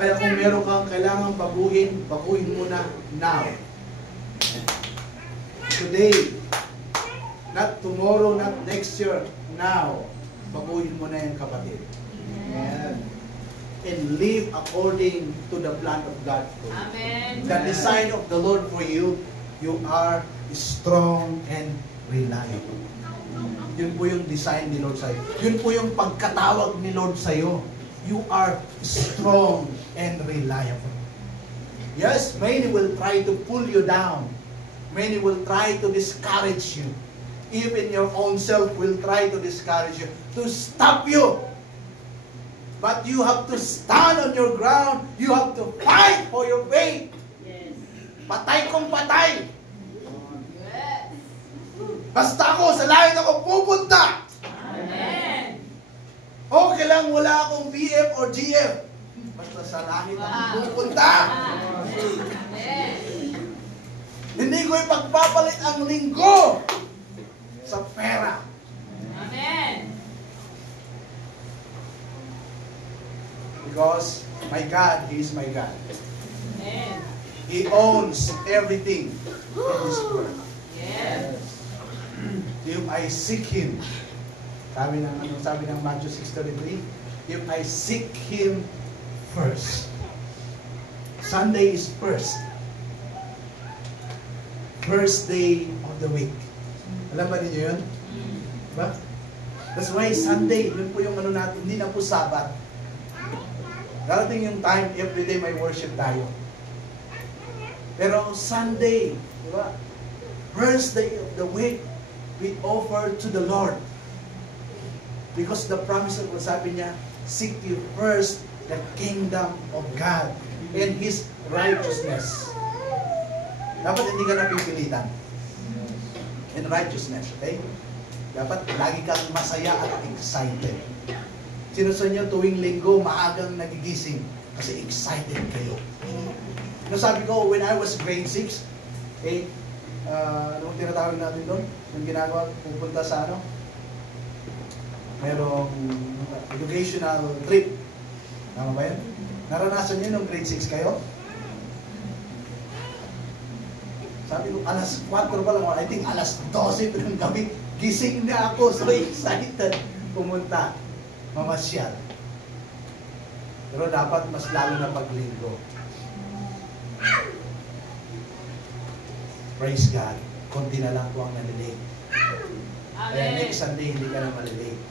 Kaya kung meron kang kailangang baguhin mo na now. Today. Not tomorrow, not next year. Now. Baguhin mo na yan, kapatid. Amen. And live according to the plan of God for you. Amen. The design of the Lord for you, you are strong and reliable. Yun po yung design ni Lord sa'yo. Yun po yung pagkatawag ni Lord sa'yo. You are strong and reliable. Yes, many will try to pull you down. Many will try to discourage you. Even your own self will try to discourage you, to stop you. But you have to stand on your ground. You have to fight for your faith. Yes. Patay kong patay. Basta ako, sa langit ako pupunta. Amen. Okay lang, wala akong BF or GF. Basta sa langit ako pupunta. Amen. Hindi ko ipagpapalit ang linggo sa pera. Amen. Because my God, He is my God. Amen. He owns everything in this world. Yes. If I seek Him, sabi ng Matthew 6:33, if I seek Him first. Sunday is first. First day of the week. Alam ba niyo yun? Diba? That's why Sunday, yun po yung ano natin, hindi na po Sabat. Darating yung time, everyday may worship tayo. Pero Sunday, diba? First day of the week, we offer to the Lord. Because the promise of God, sabi niya, seek you first the kingdom of God and His righteousness. Dapat hindi ka napipilitan. In righteousness, okay? Dapat lagi kang masaya at excited. Sino sa inyo tuwing linggo, maagang nagigising kasi excited kayo. Sabi ko, when I was grade 6, anong tinatawag natin doon? Yung ginagawa, pupunta sa ano? Merong educational trip. Tama ba yan? Naranasan nyo nung grade 6 kayo? Sabi ko, alas 4 pa lang, I think alas 12 pa ng gabi, gising na ako, so excited pumunta, mamasyal. Pero dapat mas lalo na paglinggo. Praise God. Konti na lang po ang nalilate. Kaya next Sunday, hindi ka na malilate.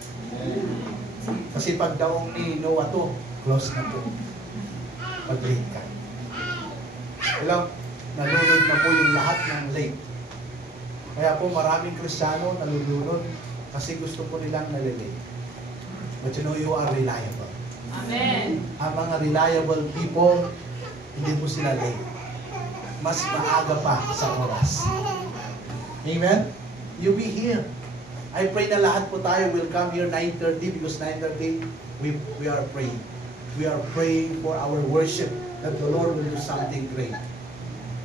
Kasi pag daong ni Noah to, close na po. Pag-late ka. Alam, nalulod na po yung lahat ng late. Kaya po maraming Kristiyano nalulunod kasi gusto po nilang nalilate. But you know, you are reliable. Amen. Ang mga reliable people, hindi po sila late. mas maaga pa sa oras. Amen? You be here. I pray na lahat po tayo will come here 9:30 because 9:30 we are praying. We are praying for our worship that the Lord will do something great.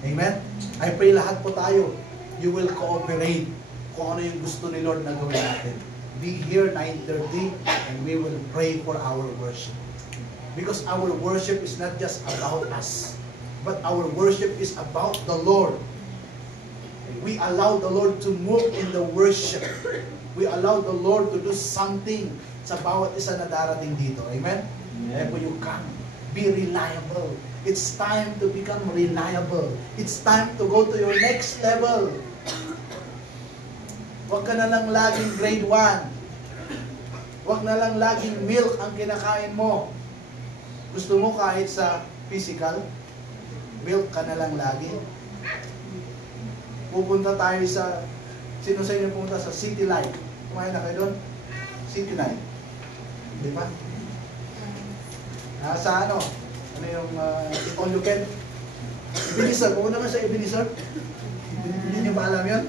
Amen? I pray lahat po tayo, you will cooperate kung ano yung gusto ni Lord na gawin natin. Be here 9:30 and we will pray for our worship. Because our worship is not just about us, but our worship is about the Lord. We allow the Lord to move in the worship. We allow the Lord to do something sa bawat isa na darating dito. Amen? Therefore you come. Be reliable. It's time to become reliable. It's time to go to your next level. Huwag ka na lang laging grade 1. Huwag na lang laging milk ang kinakain mo. Gusto mo kahit sa physical, milk ka na lang lagi. Pupunta tayo sa, sino sa inyo pupunta sa City Light? Kumain na kayo doon? City Light. Di ba? Sa ano? Ano yung all you can? Ebenezer. Pupunta ka sa Ebenezer? Hindi niyo ba alam yun?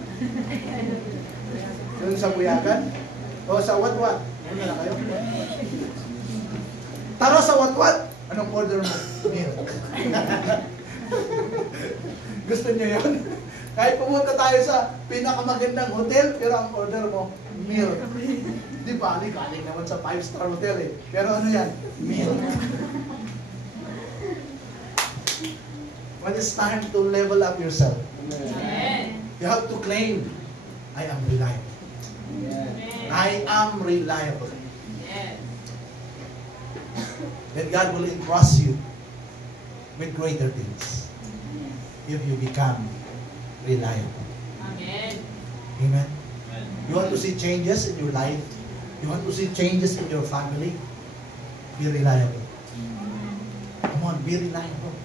Doon sa Buyagan? O sa Watwat? Pupunta na kayo? Tara sa Watwat! Anong order mo? Milk. Gusto niyo yun? Kahit pumunta tayo sa pinakamagandang hotel, pero ang order mo, milk. Di ba? Galing naman sa 5-star hotel eh. Pero ano yan? Milk. When it's time to level up yourself, you have to claim, I am reliable. I am reliable. Then God will entrust you with greater things if you become reliable. Amen. Amen. You want to see changes in your life? You want to see changes in your family? Be reliable. Come on, be reliable.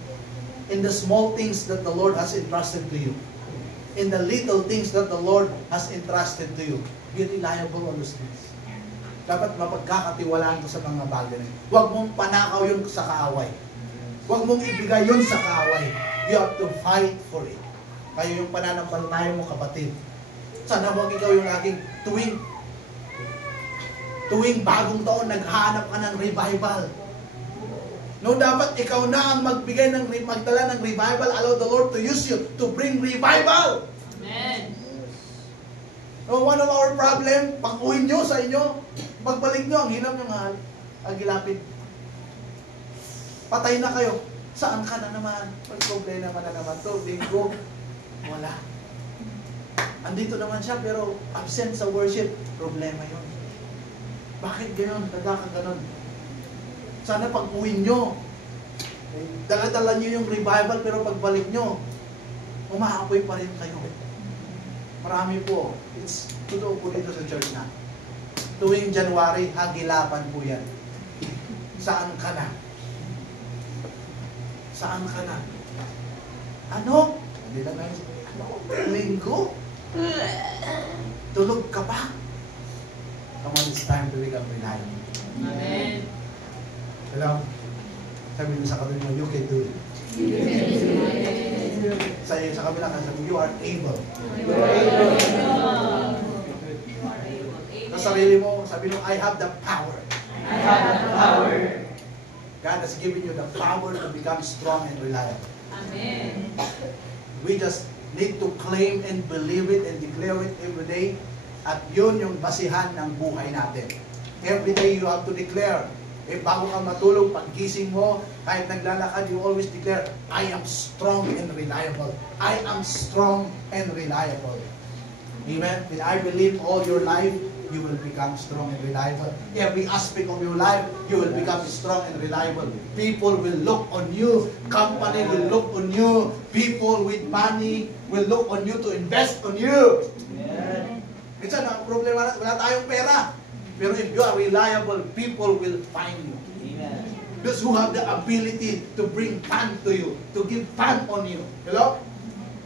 In the small things that the Lord has entrusted to you, in the little things that the Lord has entrusted to you, be reliable on those things. Dapat mapagkakatiwalaan ko sa mga bagay. Huwag mong panakaw yun sa kaaway. Huwag mong ibigay yun sa kaaway. You have to fight for it. Kayo yung pananampalataya mo, kapatid. Sana huwag ikaw yung aking tuwing bagong taon, naghahanap ka ng revival. No, dapat ikaw na ang magbigay magdala ng revival. Allow the Lord to use you to bring revival. Amen. No, one of our problem, pag-uwi nyo sa inyo, pagbalik nyo, ang hinam nyo nga, agilapit. Patay na kayo. Saan ka na naman? May problema ka na naman to. Linggo, wala. Andito naman siya, pero absent sa worship. Problema yun. Bakit gano'n? Nagkaka gano'n. Sana pag-uwi nyo, dala-dala nyo yung revival, pero pagbalik nyo, umaapoy pa rin kayo. Marami po. It's totoo po dito sa church na. Tuwing January, hagilapan po yan. Saan ka na? Saan ka na? Ano? Hindi lang ngayon. Linggo? Tulog ka pa? Come on, it's time to become reliable. Amen. Hello? Sabi niyo sa kabila, you can do it. Sa kabila ka, sabi, you are able. Sa sarili mo, sabi mo, I have the power. I have the power. God has given you the power to become strong and reliable. Amen. We just need to claim and believe it and declare it every day. At yun yung basihan ng buhay natin. Every day you have to declare. Bago ka matulog, paggising mo, kahit naglalakad, you always declare, I am strong and reliable. I am strong and reliable. Amen? And I believe all your life, you will become strong and reliable. Every aspect of your life, you will become strong and reliable. People will look on you. Company will look on you. People with money will look on you to invest on you. Minsan, ang problema, wala tayong pera. Pero if you are reliable, people will find you. Those who have the ability to bring fun to you, to give fun on you. Hello?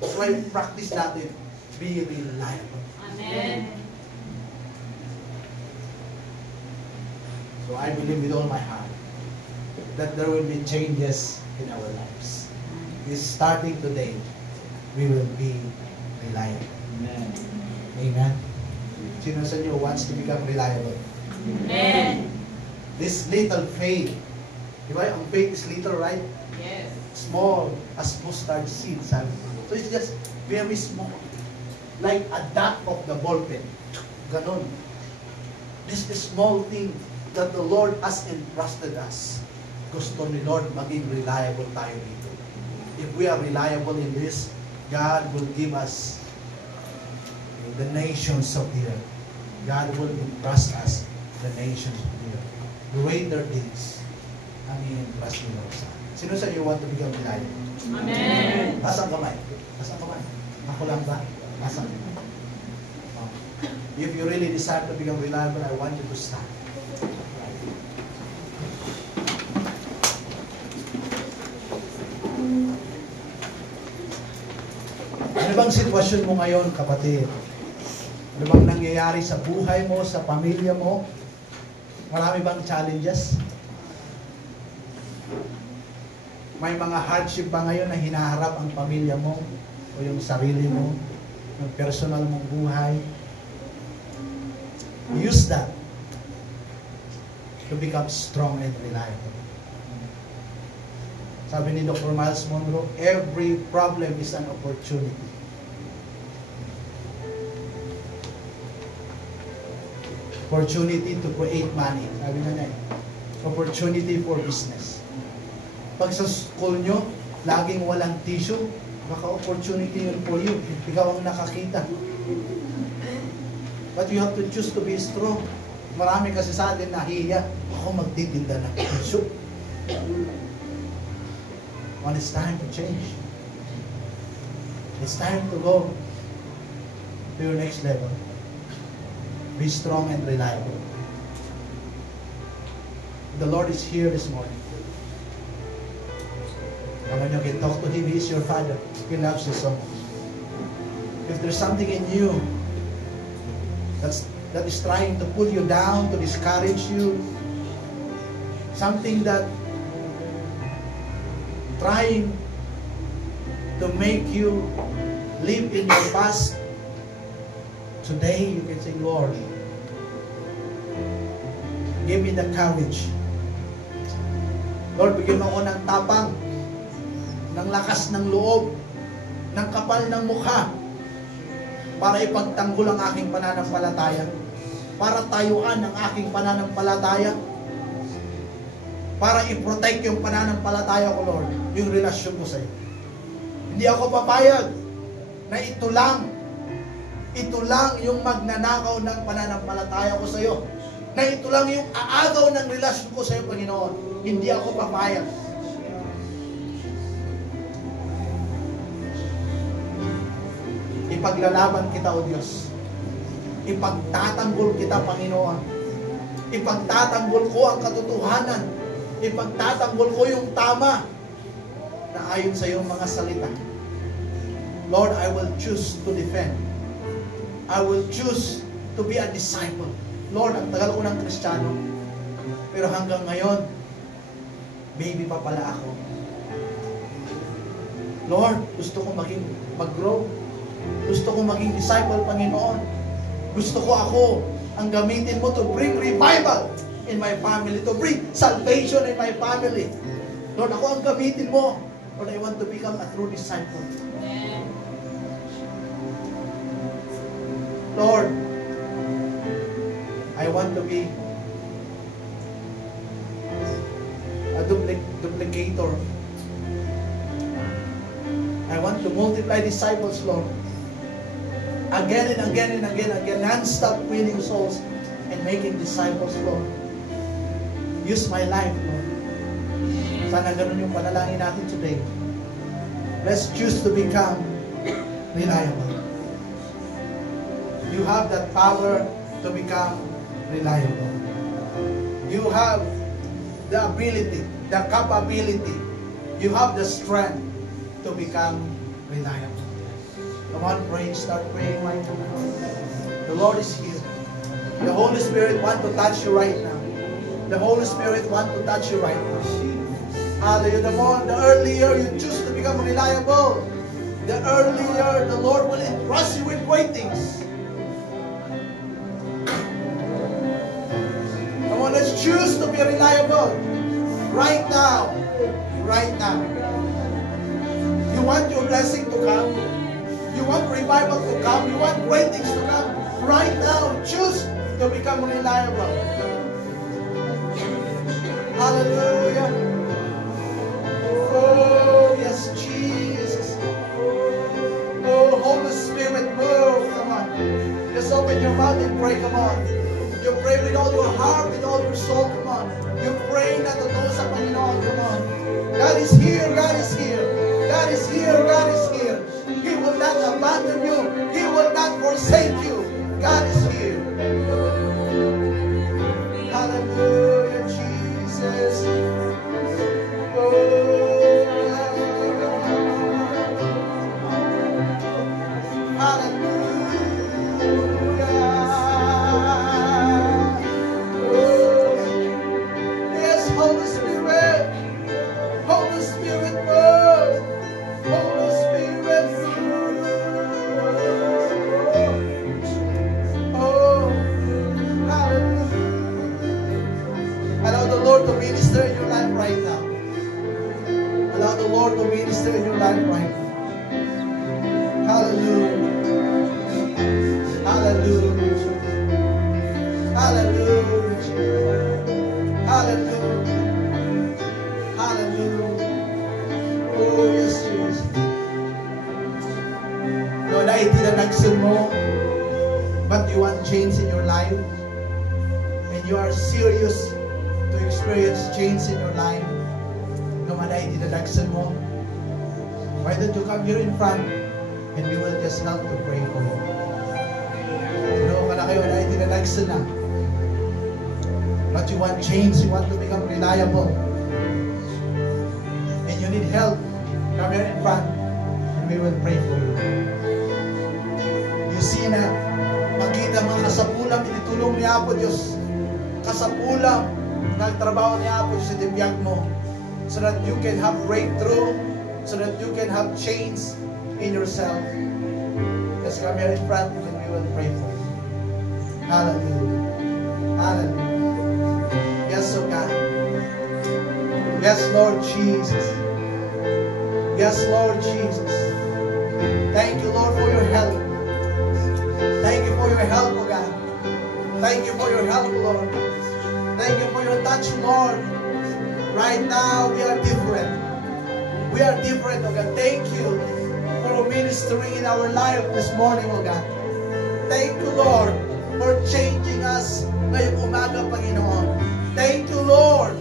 That's why practice natin. Be reliable. Amen. So I believe with all my heart that there will be changes in our lives. It's starting today. we will be reliable. Amen. Amen. Sino sa inyo wants to become reliable? Amen. This little faith, di ba? Ang faith is little, right? Yes. Small as mustard seed, sabi. So it's just very small. Like a dot of the ball pen. Ganon. This is small thing that the Lord has entrusted us. Gusto ni Lord maging reliable tayo dito. If we are reliable in this, God will give us the nations of the earth. God will entrust us the nations of the earth. Greater things ang i-entrust ni Lord sa atin. Sino sa inyo want to become reliable? Amen. Pasang kamay. Pasang kamay. Ako lang ba? Pasang. Oh. If you really desire to become reliable, I want you to stand. Ano bang sitwasyon mo ngayon, kapatid? Ano bang nangyayari sa buhay mo, sa pamilya mo? Marami bang challenges? May mga hardship ba ngayon na hinaharap ang pamilya mo o yung sarili mo, yung personal mong buhay? Use that to become strong and reliable. Sabi ni Dr. Miles Monroe, every problem is an opportunity. Opportunity to create money. Sabi na niya, opportunity for business. Pag sa school nyo, laging walang tissue, baka opportunity yun for you. Ikaw ang nakakita. But you have to choose to be strong. Marami kasi sa atin nahihiya, ako magtitinda ng tissue. When it's time to change. It's time to go to your next level. Be strong and reliable. The Lord is here this morning. And when you can talk to Him, He is your Father. He loves you so much. If there's something in you that is trying to pull you down, to discourage you, something that trying to make you live in your past, today you can say, Lord, give me the courage. Lord, bigyan mo ako ng tapang, ng lakas ng loob, ng kapal ng mukha, para ipagtanggol ang aking pananampalataya, para tayuan ang aking pananampalataya, para i-protect yung pananampalataya ko, Lord, yung relasyon ko sa iyo. Hindi ako papayag na ito lang yung magnanakaw ng pananampalataya ko sa iyo, na ito lang yung aagaw ng relasyon ko sa iyo, Panginoon. Hindi ako papayag. Ipaglalaban kita, O Diyos. Ipagtatanggol kita, Panginoon. Ipagtatanggol ko ang katotohanan. Ipagtatanggol ko yung tama na ayon sa iyong mga salita. Lord, I will choose to defend. I will choose to be a disciple. Lord, ang tagal ko ng Kristiyano, pero hanggang ngayon, baby pa pala ako. Lord, gusto ko mag-grow. Gusto ko maging disciple, Panginoon. Gusto ko ako ang gamitin mo to bring revival in my family, to bring salvation in my family. Lord, ako ang gamitin mo. Lord, I want to become a true disciple. Lord, I want to be a duplicator. I want to multiply disciples, Lord. Again and again and again, non-stop winning souls and making disciples, Lord. Use my life, Lord. Sana ganun yung panalangin natin today. Let's choose to become reliable. You have that power to become reliable. You have the ability, the capability. You have the strength to become reliable. Come on, pray. Start praying right now. The Lord is here. The Holy Spirit wants to touch you right now. The Holy Spirit wants to touch you right now. The earlier you choose to become reliable, the earlier the Lord will entrust you with great things. Come on, let's choose to be reliable. Right now. Right now. You want your blessing to come? You want revival to come? You want great things to come? Right now, choose to become reliable. Hallelujah. Oh, yes, Jesus. Oh, Holy Spirit, move. Come on. Just open your mouth and pray. Come on. You pray with all your heart, with all your soul. Come on. You pray na totoo sa Panginoon. Come on. God is here. God is here. God is here. God is here. He will not abandon you. He will not forsake you. God is here. Hallelujah, Jesus. Oh. In your life right now. Hallelujah. Hallelujah. Hallelujah. Hallelujah. Hallelujah. Oh, yes, Jesus. Lord, I tinanagsin mo, but you want change in your life, and you are serious to experience change in your life. No man ay tinanagsin mo, why don't you come here in front and we will just help to pray for you. Sino ka na kayo na itinalagsan na. But you want change, you want to become reliable. And you need help. Come here in front and we will pray for you. You see na, makita mga kasapulang itutulong ni Apo Diyos. Kasapulang nagtrabaho ni Apo Diyos sa tibiyag mo. So that you can have breakthrough, so that you can have change in yourself. Let's come here in front and we will pray for you. Hallelujah. Hallelujah. Yes, oh God. Yes, Lord Jesus. Yes, Lord Jesus. Thank you, Lord, for your help. Thank you for your help, oh God. Thank you for your help, Lord. Thank you for your touch, Lord. Right now, we are different. We are different, oh God. Thank you for ministering in our life this morning, oh God. Thank you, Lord, for changing us ngayong umaga, Panginoon. Thank you, Lord,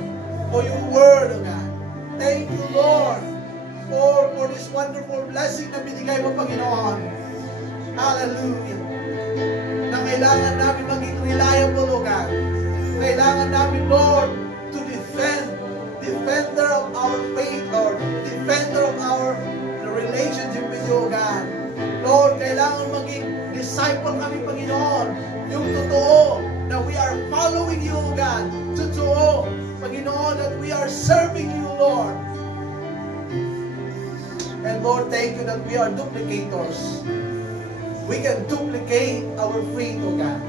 for your word, oh God. Thank you, Lord, for this wonderful blessing na binigay mo, Panginoon. Hallelujah. Na kailangan namin maging reliable, oh God. Kailangan namin, Lord, to defender of our faith, Lord. Defender of our relationship with you, God. Lord, kailangan maging disciple kami, Panginoon. Yung totoo na we are following you, God. Totoo, Panginoon, that we are serving you, Lord. And Lord, thank you that we are duplicators. We can duplicate our faith, oh God.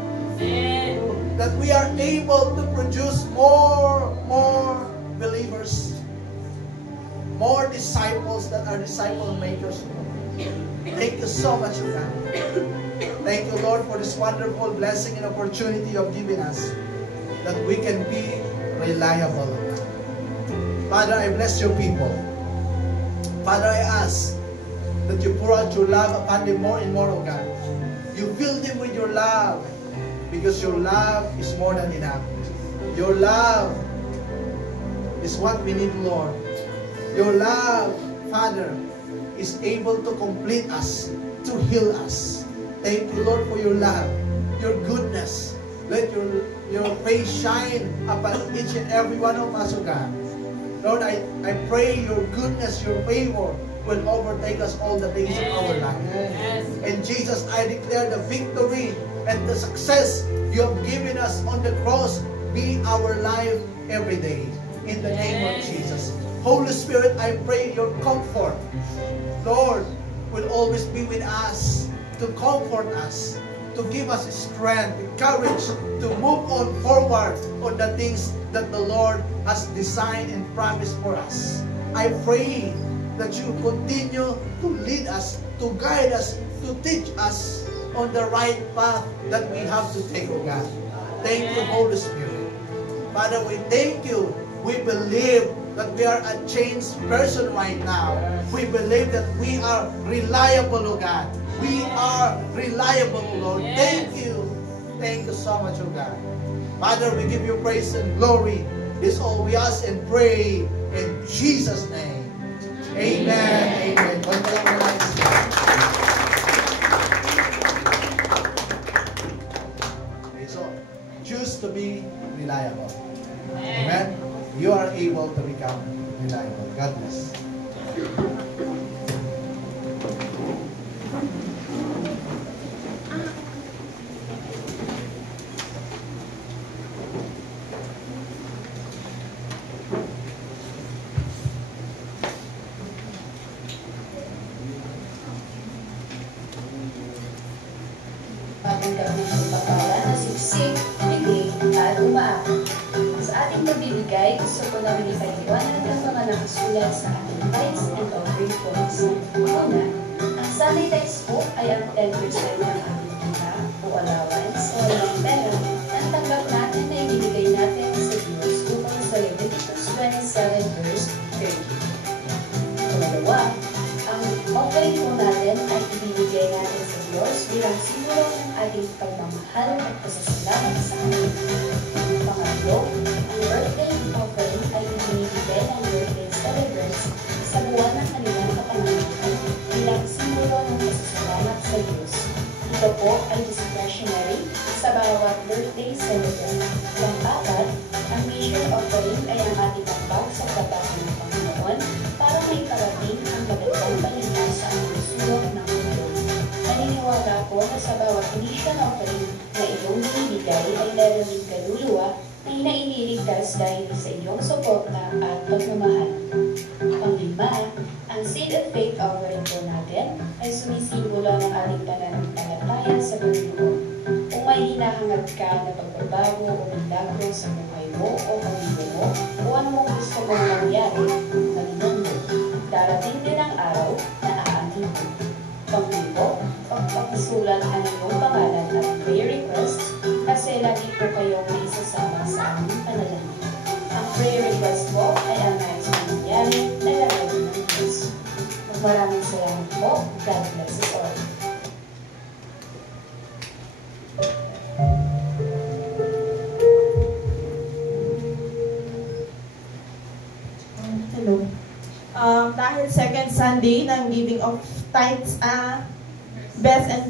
That we are able to produce more believers, more disciples that are disciple makers. Thank you so much, God. Thank you, Lord, for this wonderful blessing and opportunity you have given us, that we can be reliable. Father, I bless your people. Father, I ask that you pour out your love upon them more and more, oh God. You fill them with your love, because your love is more than enough. Your love is what we need, Lord. Your love, Father, is able to complete us, to heal us. Thank you, Lord, for your love, your goodness. Let your face shine upon each and every one of us, oh God. Lord, I pray your goodness, your favor will overtake us all the days of our life. And Jesus, I declare the victory and the success you have given us on the cross be our life every day. In the name of Jesus. Holy Spirit, I pray your comfort. Lord, will always be with us, to comfort us, to give us strength, courage to move on forward on the things that the Lord has designed and promised for us. I pray that you continue to lead us, to guide us, to teach us on the right path that we have to take, O God. Thank you, Holy Spirit. Father, we thank you. We believe that we are a changed person right now. We believe that we are reliable, O God. We are reliable, Lord. Thank you. Thank you so much, O God. Father, we give you praise and glory. This all we ask and pray in Jesus' name. Amen. Amen. Okay, so choose to be reliable. Amen. You are able to become reliable. God bless. Bagong gawin ng pagpapala na siksik, bigay, at umaakit. Sa ating pagbibigay, gusto ko namin ipaliwanag ang mga nakasulat sa ating tithes and offering forms. Una, ang Sunday tithes po ay ang 10% ng ating kita o allowance o ng pera ang tanggap natin na ibibigay natin sa Diyos upang sa Leviticus 27 verse 30. Pangalawa, ang offering po natin ay ibibigay natin sa Diyos bilang simbolo ng ating pagmamahal at pasasalamat sa Kanya. Pangatlo, ang birthday offering ay ibinibigay ng birthday celebrants sa buwan ng kanilang kapanganakan bilang simbolo ng pasasalamat sa Diyos. Ito po ay discretionary sa bawat birthday celebrant. Pang-apat, ang mission offering ay ang ating ambag sa trabaho ng Panginoon para may parating ang magandang balita sa aming sulok ng mundo. Naniniwala po na sa bawat mission offering na iyong binibigay ay darating kaluluwa na inainiligtas dahil sa iyong suporta at pagmamahal. Panglima, ang Seed of Faith offering po natin ay sumisimbolo ng ating pananampalataya sa Panginoon. Kung may hinahangad ka na pagbabago o milagro sa buhay mo o pamilya mo o ano mo gusto mong mangyari, malinang mo. Darating din ang araw na aanin mo. Pang-5, pagpapasulat ang iyong pangalan at prayer requests kasi lagi po kayong may sasama sa aming panalangin. Ang prayer request po ay ang nais mangyari na gagawin ng Diyos. Maraming salamat po. God bless us all. Hello. Dahil second Sunday ng giving of tithes, best and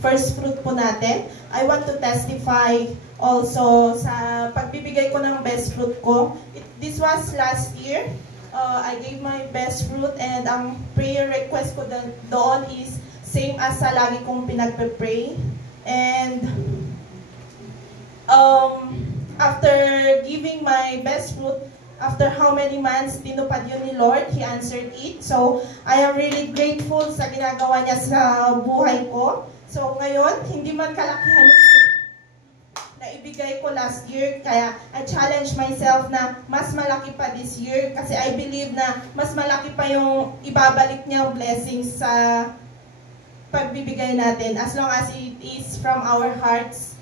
first fruit po natin, I want to testify also sa pagbibigay ko ng best fruit ko. This was last year. I gave my best fruit and ang prayer request ko doon is same as sa lagi kong pinagpe-pray. And after giving my best fruit, after how many months tinupad yun ni Lord, He answered it. So, I am really grateful sa ginagawa niya sa buhay ko. So, ngayon, hindi man kalakihan yung naibigay ko last year, kaya I challenge myself na mas malaki pa this year kasi I believe na mas malaki pa yung ibabalik niyang blessings sa pagbibigay natin as long as it is from our hearts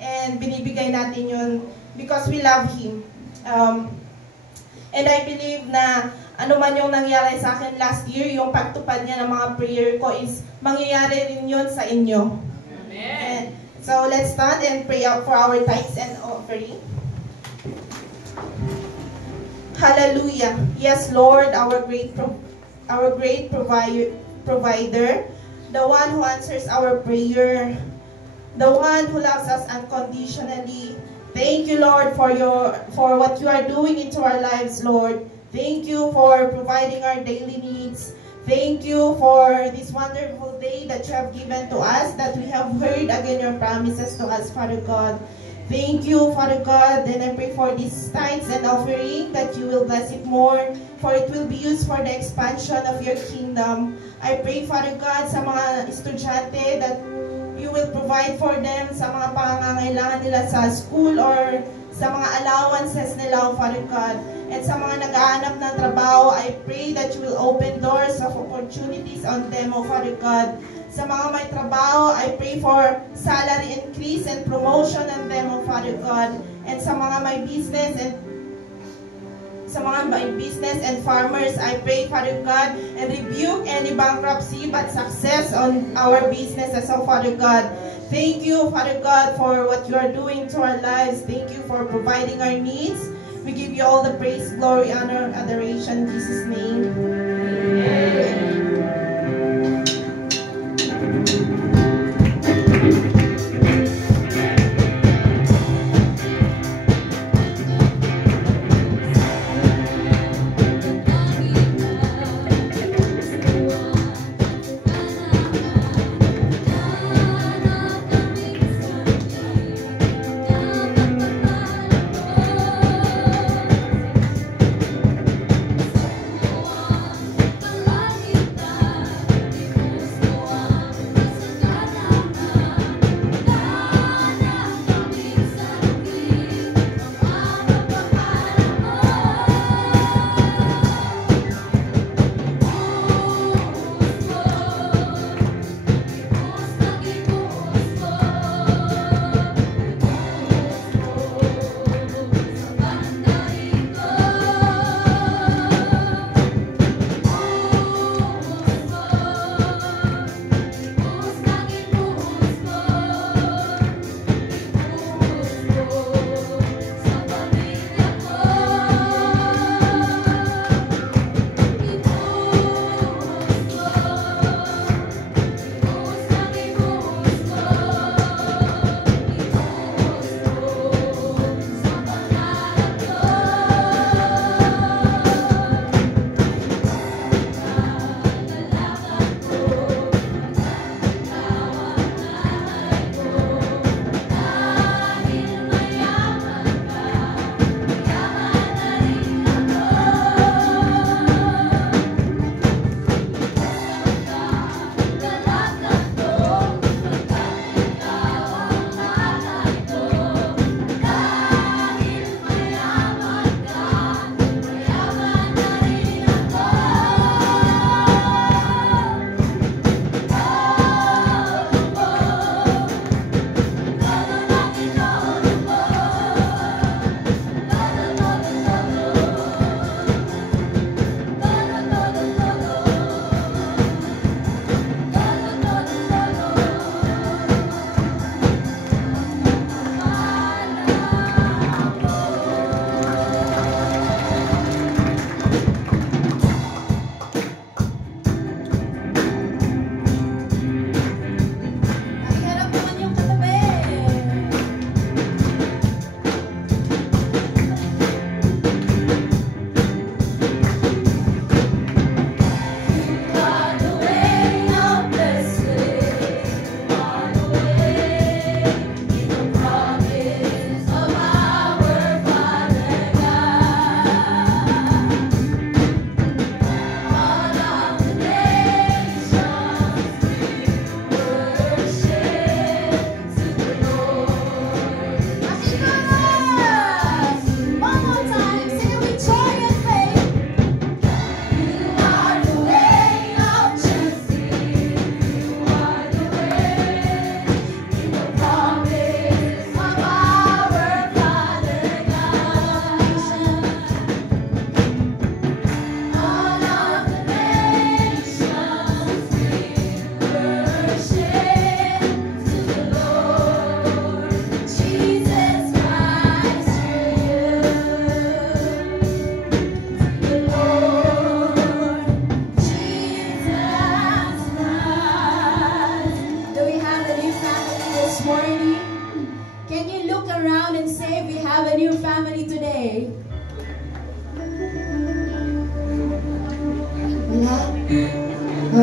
and binibigay natin yun because we love Him. And I believe na ano man yung nangyari sa akin last year, yung pagtupad niya ng mga prayer ko is mangyayari rin yun sa inyo. Amen. So let's stand and pray out for our tithes and offering. Hallelujah. Yes, Lord, our great provider, the one who answers our prayer, the one who loves us unconditionally. Thank you, Lord, for what you are doing into our lives, Lord. Thank you for providing our daily needs. Thank you for this wonderful day that you have given to us, that we have heard again your promises to us, Father God. Thank you, Father God, and I pray for these tithes and offering that you will bless it more, for it will be used for the expansion of your kingdom. I pray, Father God, sa mga estudyante that you will provide for them sa mga pangangailangan nila sa school or sa mga allowances nila, Father God. And sa mga nag-aanap ng trabaho, I pray that you will open doors of opportunities on them, O Father God. Sa mga may trabaho, I pray for salary increase and promotion on them, O Father God. And sa mga may business and farmers, I pray, Father God, and rebuke any bankruptcy but success on our businesses, O Father God. Thank you, Father God, for what you are doing to our lives. Thank you for providing our needs. We give you all the praise, glory, honor, adoration in Jesus' name. Amen.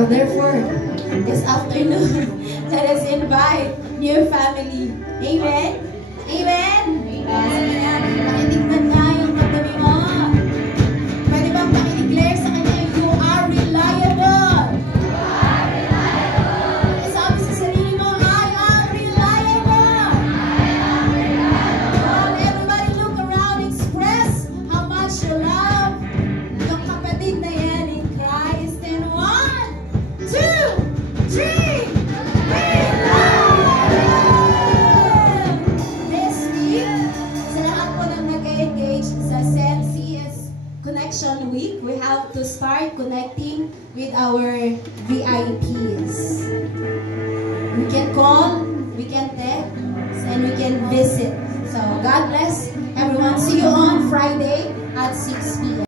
Therefore, this afternoon, let us invite new family. Amen? Amen? Sabi niya, pakitignan niya yung katabi mo. Pwede bang pakideclare sa kanya, you are reliable. Sabi sa sarili mo, I am reliable. Come on, everybody look around, express how much you love yung kapatid na yan in Christ. And 1, 2, 3, this week, sa lahat po ng nag-engage sa CS Connection Week, we have to start connecting with our VIPs. We can call, we can text, and we can visit. So, God bless everyone. See you on Friday at 6 p.m.